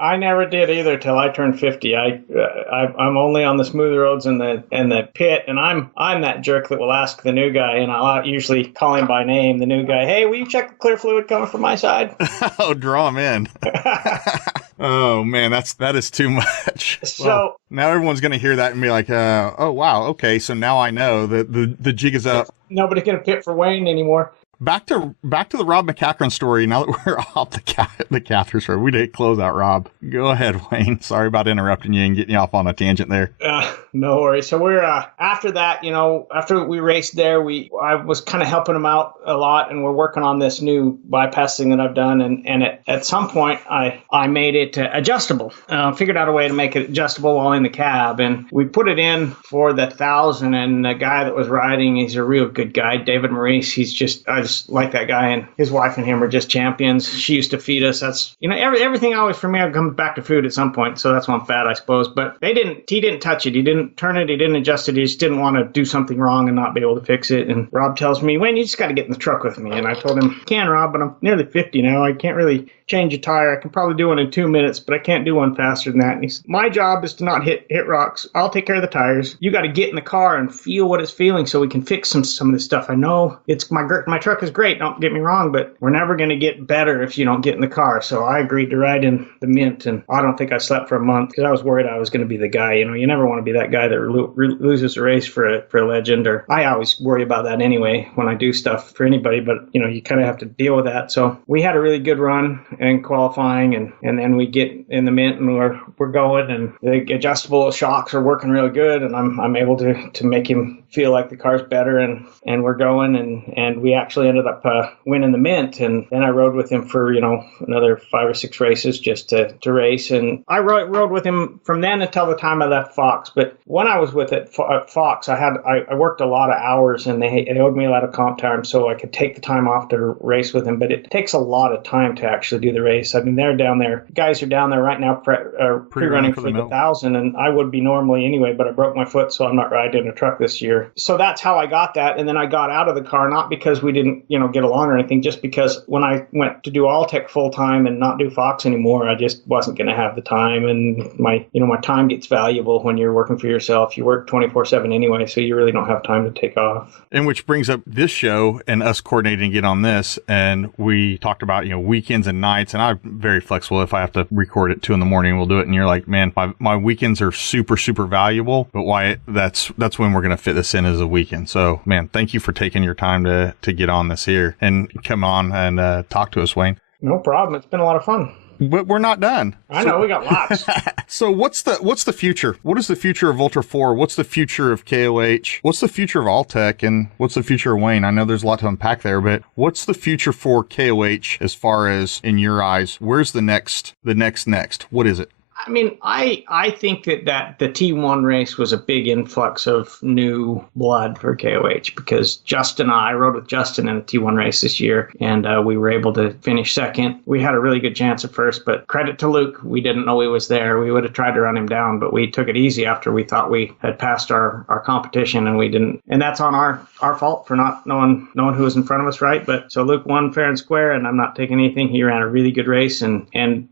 I never did either till I turned 50. I'm only on the smooth roads and the pit, and I'm that jerk that will ask the new guy, and I'll usually call him by name. The new guy, hey, will you check the clear fluid coming from my side? Oh, draw him in. Oh man, that is too much. So well, now everyone's gonna hear that and be like, oh wow, okay, so now I know that the jig is up. Nobody's gonna pit for Wayne anymore. Back to the Rob McCachran story. Now that we're off the catheter story, we did close out, Rob. Go ahead, Wayne. Sorry about interrupting you and getting you off on a tangent there. No worries. So we're after that, after we raced there, I was kind of helping him out a lot, and we're working on this new bypass thing that I've done. And at some point, I made it adjustable. Figured out a way to make it adjustable while in the cab, and we put it in for the 1,000. And the guy that was riding, he's a real good guy, David Maurice. I just like that guy, and his wife and him are just champions. She used to feed us. That's everything always for me comes back to food at some point. So that's why I'm fat, I suppose. But he didn't touch it. He didn't turn it. He didn't adjust it. He just didn't want to do something wrong and not be able to fix it. And Rob tells me, Wayne, you just got to get in the truck with me. And I told him, I can, Rob, but I'm nearly 50 now. I can't really change a tire. I can probably do one in 2 minutes, but I can't do one faster than that. And my job is to not hit rocks. I'll take care of the tires. You got to get in the car and feel what it's feeling so we can fix some of this stuff. I know it's my truck is great. Don't get me wrong, but we're never going to get better if you don't get in the car. So I agreed to ride in the Mint, and I don't think I slept for a month because I was worried I was going to be the guy. You never want to be that guy that loses a race for a legend, or I always worry about that anyway when I do stuff for anybody, but you kind of have to deal with that. So we had a really good run and qualifying, and then we get in the Mint and we're going, and the adjustable shocks are working really good, and I'm able to make him feel like the car's better, and we're going, and we actually ended up winning the Mint. And then I rode with him for another 5 or 6 races just to race, and I rode with him from then until the time I left Fox. But when I was with at Fox, I worked a lot of hours, and they owed me a lot of comp time, so I could take the time off to race with him. But it takes a lot of time to actually do the race. I mean, they're down there, guys are down there right now pre-running for the 1,000, and I would be normally anyway, but I broke my foot, so I'm not riding a truck this year. So that's how I got that. And then I got out of the car, not because we didn't get along or anything, just because when I went to do All-Tech full time and not do Fox anymore, I just wasn't going to have the time. And my time gets valuable when you're working for yourself. You work 24/7 anyway, so you really don't have time to take off. And which brings up this show and us coordinating again on this. And we talked about weekends and nights, and I'm very flexible. If I have to record at 2 a.m, we'll do it. And you're like, man, my weekends are super, super valuable. But Wyatt, that's when we're going to fit this in as a weekend. So man, thank you for taking your time to get on this here and come on and talk to us, Wayne. No problem. It's been a lot of fun. But we're not done. I know, we got lots. So what's the future? What is the future of Ultra 4? What's the future of KOH? What's the future of All-Tech? And what's the future of Wayne? I know there's a lot to unpack there, but what's the future for KOH as far as, in your eyes, where's the next? What is it? I mean, I think that the T1 race was a big influx of new blood for KOH, because I rode with Justin in the T1 race this year, and we were able to finish second. We had a really good chance at first, but credit to Luke, we didn't know he was there. We would have tried to run him down, but we took it easy after we thought we had passed our competition, and we didn't. And that's on our fault for not knowing who was in front of us, right? But so Luke won fair and square, and I'm not taking anything. He ran a really good race,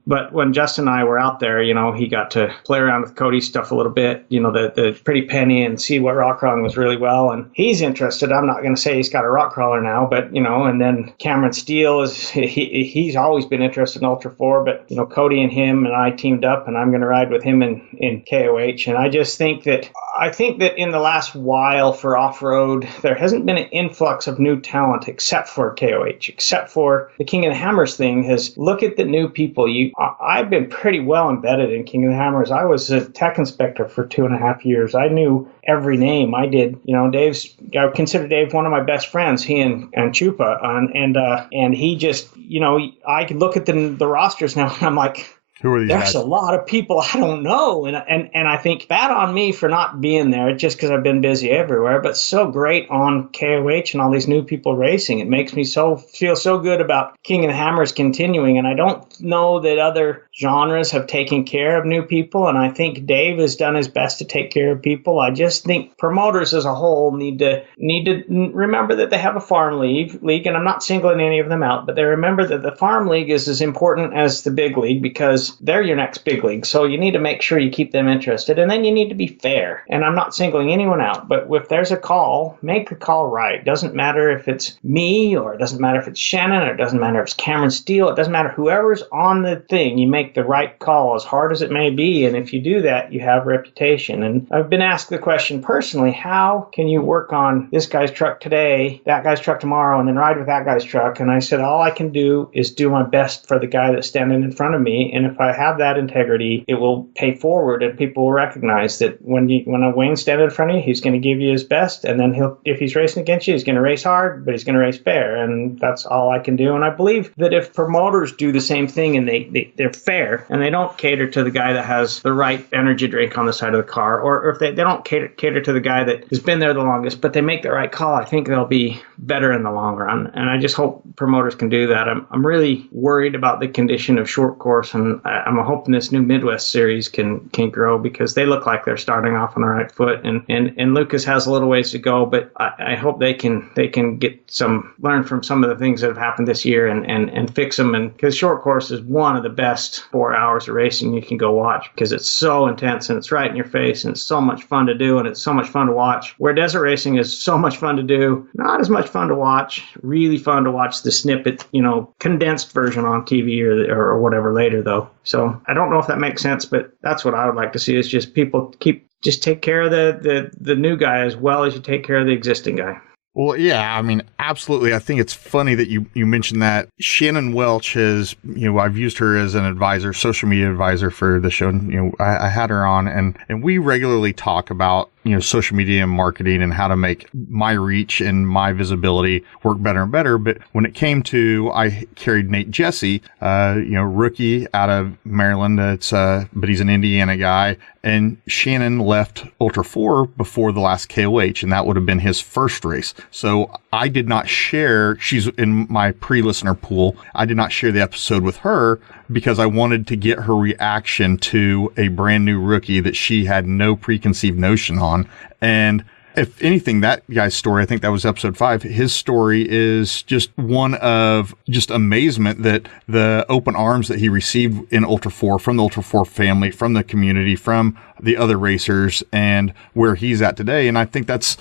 but when Justin and I were out there, he got to play around with Cody's stuff a little bit, the pretty penny, and see what rock crawling was really well. And he's interested. I'm not going to say he's got a rock crawler now, but, and then Cameron Steele he's always been interested in Ultra 4, but, Cody and him and I teamed up, and I'm going to ride with him in KOH. And I just think that in the last while for off-road, there hasn't been an influx of new talent except for KOH, except for the King of the Hammers thing. Look at the new people. I've been pretty well embedded in King of the Hammers. I was a tech inspector for 2.5 years. I knew every name. I did. I consider Dave one of my best friends, he and Chupa, and he just, I could look at the rosters now, and I'm like, who are these There's guys? a lot of people I don't know. And I think bad on me for not being there just because I've been busy everywhere, but so great on KOH and all these new people racing. It makes me feel so good about King of the Hammers continuing. And I don't know that other genres have taken care of new people. And I think Dave has done his best to take care of people. I just think promoters as a whole need to remember that they have a farm league. And I'm not singling any of them out, but they remember that the farm league is as important as the big league because they're your next big league. So you need to make sure you keep them interested. And then you need to be fair. And I'm not singling anyone out, but if there's a call, make the call right. Doesn't matter if it's me, or it doesn't matter if it's Shannon, or it doesn't matter if it's Cameron Steele. It doesn't matter whoever's on the thing. You make the right call, as hard as it may be. And if you do that, you have reputation. And I've been asked the question personally, how can you work on this guy's truck today, that guy's truck tomorrow, and then ride with that guy's truck? And I said, all I can do is do my best for the guy that's standing in front of me. And if I have that integrity, it will pay forward, and people will recognize that when a Wayne's standing in front of you, he's going to give you his best. And then if he's racing against you, he's going to race hard, but he's going to race fair. And that's all I can do. And I believe that if promoters do the same thing and they're fair and they don't cater to the guy that has the right energy drink on the side of the car, or if they don't cater to the guy that has been there the longest, but they make the right call, I think they'll be better in the long run. And I just hope promoters can do that. I'm really worried about the condition of short course, and I'm hoping this new Midwest series can grow, because they look like they're starting off on the right foot. And Lucas has a little ways to go, but I hope they can learn from some of the things that have happened this year and fix them. And because short course is one of the best 4 hours of racing you can go watch, because it's so intense and it's right in your face and it's so much fun to do and it's so much fun to watch. Where desert racing is so much fun to do, not as much fun to watch. Really fun to watch the snippet, condensed version on TV or whatever later though. So I don't know if that makes sense, but that's what I would like to see, is just people take care of the new guy as well as you take care of the existing guy. Well, yeah, I mean, absolutely. I think it's funny that you mentioned that. Shannon Welch has, I've used her as an advisor, social media advisor for the show. I had her on, and we regularly talk about, social media and marketing and how to make my reach and my visibility work better and better. But when it came to, I carried Nate Jesse, rookie out of Maryland. But he's an Indiana guy. And Shannon left Ultra 4 before the last KOH, and that would have been his first race. So I did not share, she's in my pre-listener pool, I did not share the episode with her because I wanted to get her reaction to a brand new rookie that she had no preconceived notion on. And if anything, that guy's story, I think that was episode 5, his story is just one of just amazement that the open arms that he received in Ultra 4 from the Ultra 4 family, from the community, from the other racers, and where he's at today. And I think that's,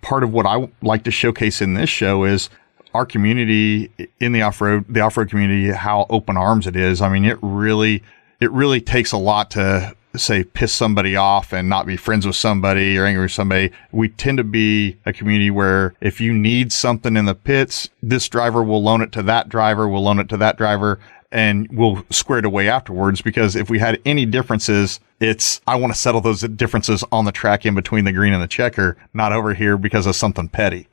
part of what I like to showcase in this show is our community in the off-road community, how open arms it is. I mean, it really takes a lot to say piss somebody off and not be friends with somebody or angry with somebody. We tend to be a community where if you need something in the pits, this driver will loan it to that driver, will loan it to that driver, and we'll square it away afterwards. Because if we had any differences, I want to settle those differences on the track in between the green and the checker, not over here because of something petty.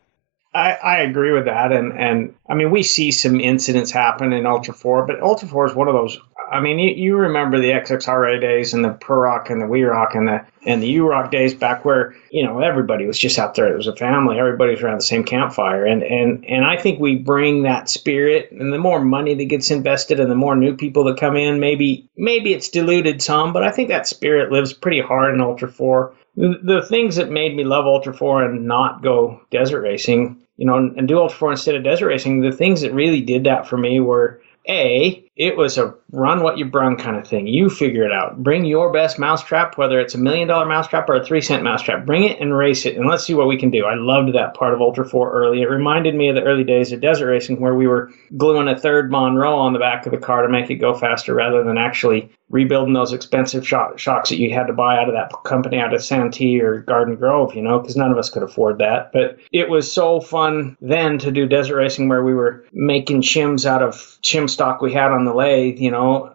I agree with that. And I mean, we see some incidents happen in Ultra 4, but Ultra 4 is one of those, I mean, you remember the XXRA days and the Pro Rock and the We Rock and the U Rock days back where, everybody was just out there. It was a family. Everybody was around the same campfire. And I think we bring that spirit, and the more money that gets invested and the more new people that come in, maybe it's diluted some, but I think that spirit lives pretty hard in Ultra 4. The things that made me love Ultra 4 and not go desert racing, and do Ultra 4 instead of desert racing, the things that really did that for me were, it was a run what you brung kind of thing. You figure it out. Bring your best mousetrap, whether it's $1 million mousetrap or a 3-cent mousetrap. Bring it and race it, and let's see what we can do. I loved that part of Ultra 4 early. It reminded me of the early days of desert racing where we were gluing a third Monroe on the back of the car to make it go faster rather than actually rebuilding those expensive shocks that you had to buy out of that company out of Santee or Garden Grove, because none of us could afford that. But it was so fun then to do desert racing where we were making shims out of shim stock we had on the lathe,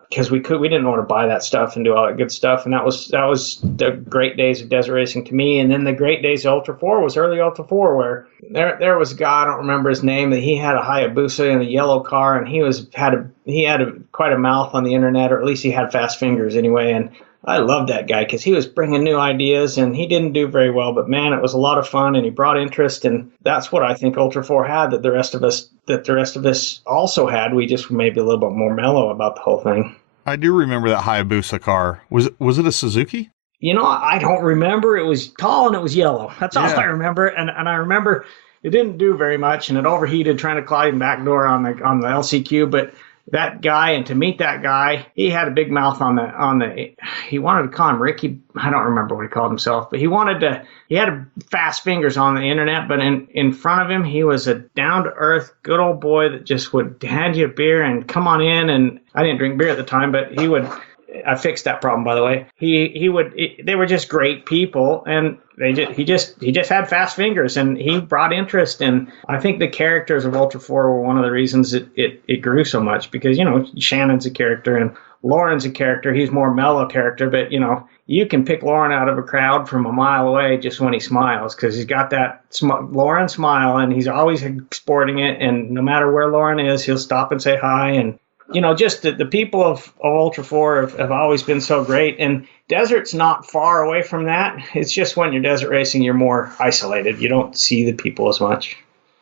because we didn't want to buy that stuff and do all that good stuff. And that was the great days of desert racing to me. And then the great days of Ultra 4 was early Ultra 4 where there was a guy, I don't remember his name, that he had a Hayabusa in a yellow car, and he had quite a mouth on the internet, or at least he had fast fingers anyway. And I loved that guy because he was bringing new ideas, and he didn't do very well, but man, it was a lot of fun, and he brought interest, and that's what I think Ultra 4 had that the rest of us also had. We just were maybe a little bit more mellow about the whole thing. I do remember that Hayabusa car. Was it a Suzuki? I don't remember. It was tall and it was yellow. That's all I remember. And I remember it didn't do very much, and it overheated trying to climb backdoor on the LCQ. But that guy, and to meet that guy, he had a big mouth on the. He wanted to call him Ricky. I don't remember what he called himself, but he had fast fingers on the internet. But in front of him, he was a down to earth, good old boy that just would hand you a beer and come on in. And I didn't drink beer at the time, but he would. I fixed that problem, by the way. They were just great people, and he just had fast fingers, and he brought interest. And I think the characters of Ultra 4 were one of the reasons it grew so much, because, Shannon's a character and Lauren's a character. He's more mellow character, but, you can pick Lauren out of a crowd from a mile away just when he smiles, because he's got that Lauren smile, and he's always sporting it. And no matter where Lauren is, he'll stop and say hi. And just the people of Ultra 4 have always been so great. And desert's not far away from that. It's just when you're desert racing, you're more isolated. You don't see the people as much.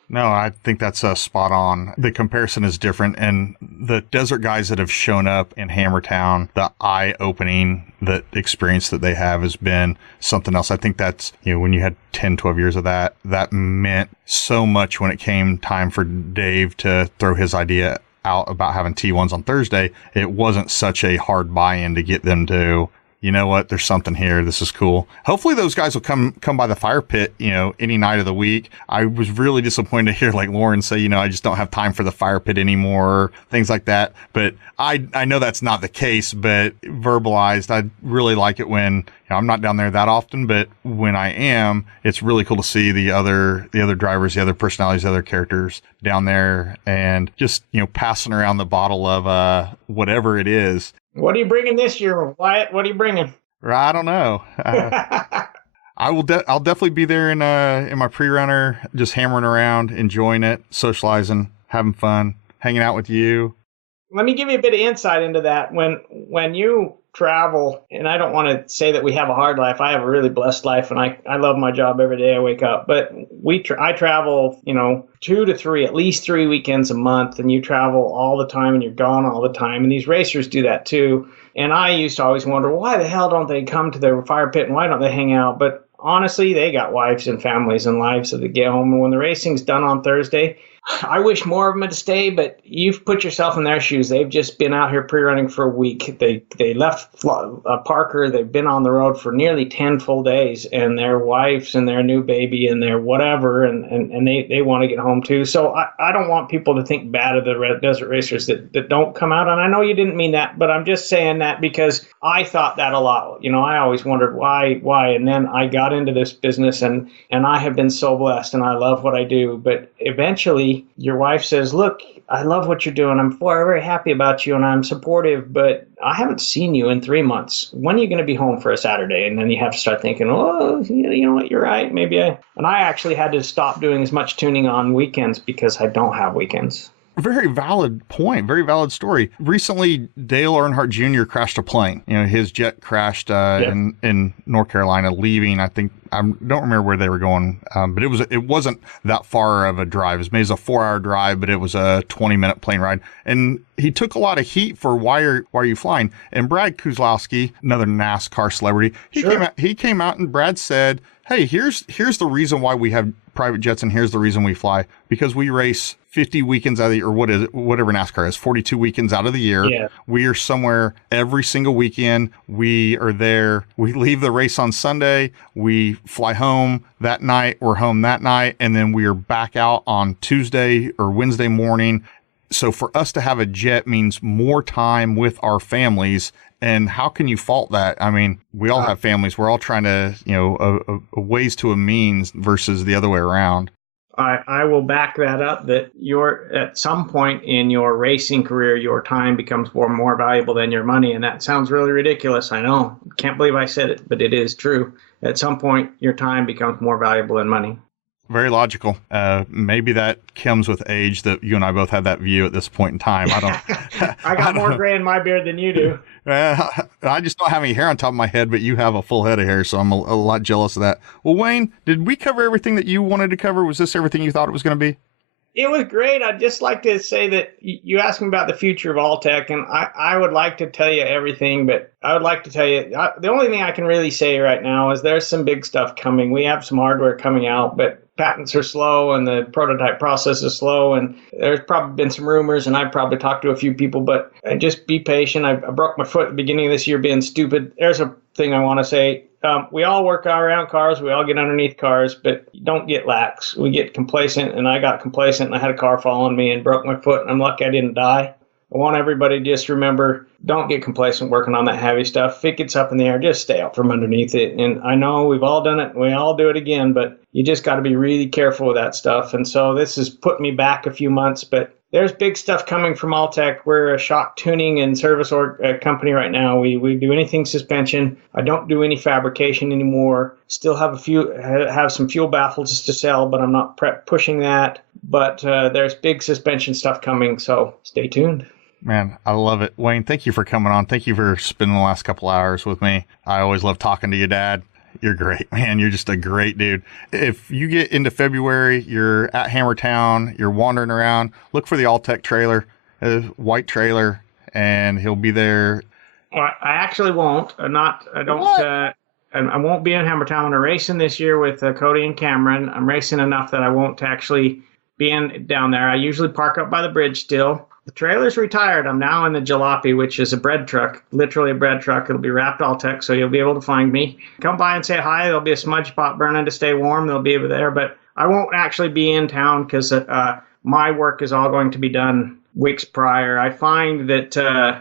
No, I think that's spot on. The comparison is different. And the desert guys that have shown up in Hammertown, the eye-opening, the experience that they have has been something else. I think that's, when you had 10, 12 years of that meant so much when it came time for Dave to throw his idea out about having T1s on Thursday. It wasn't such a hard buy-in to get them to, you know what, there's something here. This is cool. Hopefully those guys will come by the fire pit, any night of the week. I was really disappointed to hear like Lauren say, I just don't have time for the fire pit anymore, things like that. But I know that's not the case, but verbalized, I really like it when, I'm not down there that often, but when I am, it's really cool to see the other drivers, the other personalities, the other characters down there, and just, passing around the bottle of whatever it is. What are you bringing this year, Wyatt? What are you bringing? I don't know. I'll definitely be there in my pre-runner, just hammering around, enjoying it, socializing, having fun, hanging out with you. Let me give you a bit of insight into that. When you travel, and I don't want to say that we have a hard life. I have a really blessed life, and I love my job every day I wake up. But I travel, 2 to 3, at least 3 weekends a month, and you travel all the time, and you're gone all the time. And these racers do that too. And I used to always wonder, why the hell don't they come to the fire pit, and why don't they hang out? But honestly, they got wives and families and lives that they get home. And when the racing's done on Thursday, I wish more of them had stayed, but you've put yourself in their shoes. They've just been out here pre-running for a week. They left Parker. They've been on the road for nearly 10 full days, and their wives and their new baby and their whatever, and they want to get home too. So I don't want people to think bad of the desert racers that don't come out. And I know you didn't mean that, but I'm just saying that because I thought that a lot. I always wondered why, and then I got into this business, and I have been so blessed, and I love what I do. But eventually, your wife says, look, I love what you're doing. I'm very happy about you, and I'm supportive, but I haven't seen you in 3 months. When are you going to be home for a Saturday? And then you have to start thinking, oh, you know what, you're right. And I actually had to stop doing as much tuning on weekends because I don't have weekends. Very valid point. Very valid story. Recently, Dale Earnhardt Jr. crashed a plane. His jet crashed in North Carolina, leaving. I think I don't remember where they were going, but it wasn't that far of a drive. It was a 4-hour drive, but it was a 20-minute plane ride. And he took a lot of heat for why are you flying? And Brad Keselowski, another NASCAR celebrity, he came out and Brad said, "Hey, here's the reason why we have private jets, and here's the reason we fly, because we race 50 weekends out of the year, or whatever NASCAR is, 42 weekends out of the year. Yeah. We are somewhere every single weekend. We are there. We leave the race on Sunday. We fly home that night. We're home that night. And then we are back out on Tuesday or Wednesday morning. So for us to have a jet means more time with our families. And how can you fault that? I mean, we all have families. We're all trying to, a ways to a means versus the other way around." I will back that up, that at some point in your racing career, your time becomes more valuable than your money. And that sounds really ridiculous. I know. Can't believe I said it, but it is true. At some point, your time becomes more valuable than money. Very logical. Maybe that comes with age, that you and I both have that view at this point in time. I don't. I got more gray in my beard than you do. I just don't have any hair on top of my head, but you have a full head of hair, so I'm a lot jealous of that. Well, Wayne, did we cover everything that you wanted to cover? Was this everything you thought it was going to be? It was great. I'd just like to say that you asked me about the future of Alltech, and I would like to tell you everything, but I would like to tell you, the only thing I can really say right now is there's some big stuff coming. We have some hardware coming out, but patents are slow and the prototype process is slow, and there's probably been some rumors, and I've probably talked to a few people, but just be patient. I broke my foot at the beginning of this year being stupid. There's a thing I want to say. We all work around cars. We all get underneath cars, but don't get lax. We get complacent, and I got complacent, and I had a car fall on me and broke my foot, and I'm lucky I didn't die. I want everybody to just remember, don't get complacent working on that heavy stuff. If it gets up in the air, just stay out from underneath it. And I know we've all done it, and we all do it again, but you just got to be really careful with that stuff. And so this has put me back a few months, but there's big stuff coming from Alltech. We're a shock tuning and service company right now. We do anything suspension. I don't do any fabrication anymore. Still have some fuel baffles to sell, but I'm not pushing that. But there's big suspension stuff coming, so stay tuned. Man, I love it. Wayne, thank you for coming on. Thank you for spending the last couple hours with me. I always love talking to you, Dad. You're great, man. You're just a great dude. If you get into February, you're at Hammertown, you're wandering around, look for the Alltech trailer, white trailer, and he'll be there. Well, I actually won't. I won't be in Hammertown. I'm racing this year with Cody and Cameron. I'm racing enough that I won't actually be down there. I usually park up by the bridge still. The trailer's retired. I'm now in the jalopy, which is a bread truck, literally a bread truck. It'll be wrapped Alltech, so you'll be able to find me. Come by and say hi. There'll be a smudge pot burning to stay warm. They'll be over there, but I won't actually be in town because my work is all going to be done weeks prior. I find that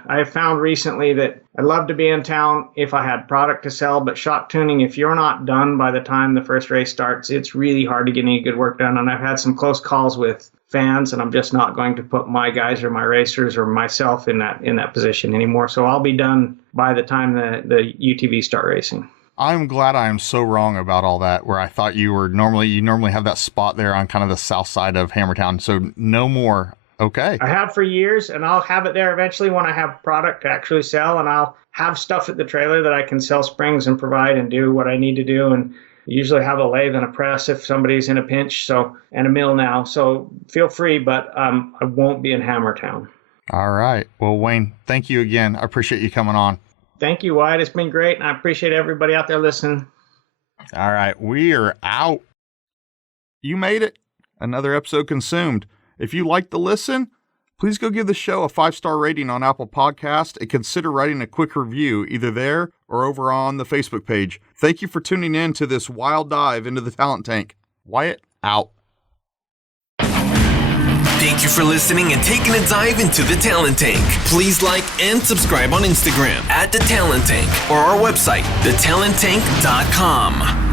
I have found recently that I'd love to be in town if I had product to sell, but shock tuning, if you're not done by the time the first race starts, it's really hard to get any good work done. And I've had some close calls with fans, and I'm just not going to put my guys or my racers or myself in that position anymore. So I'll be done by the time the UTV start racing. I'm glad I am so wrong about all that, where I thought you normally have that spot there on kind of the south side of Hammertown. So no more. Okay. I have for years, and I'll have it there eventually when I have product to actually sell, and I'll have stuff at the trailer that I can sell springs and provide and do what I need to do. And usually have a lathe and a press if somebody's in a pinch, and a mill now. So feel free, but I won't be in Hammertown. All right. Well, Wayne, thank you again. I appreciate you coming on. Thank you, Wyatt. It's been great, and I appreciate everybody out there listening. All right. We are out. You made it. Another episode consumed. If you like the listen, please go give the show a 5-star rating on Apple Podcasts and consider writing a quick review either there or over on the Facebook page. Thank you for tuning in to this wild dive into the talent tank. Wyatt, out. Thank you for listening and taking a dive into the Talent Tank. Please like and subscribe on Instagram @The Talent Tank or our website, thetalenttank.com.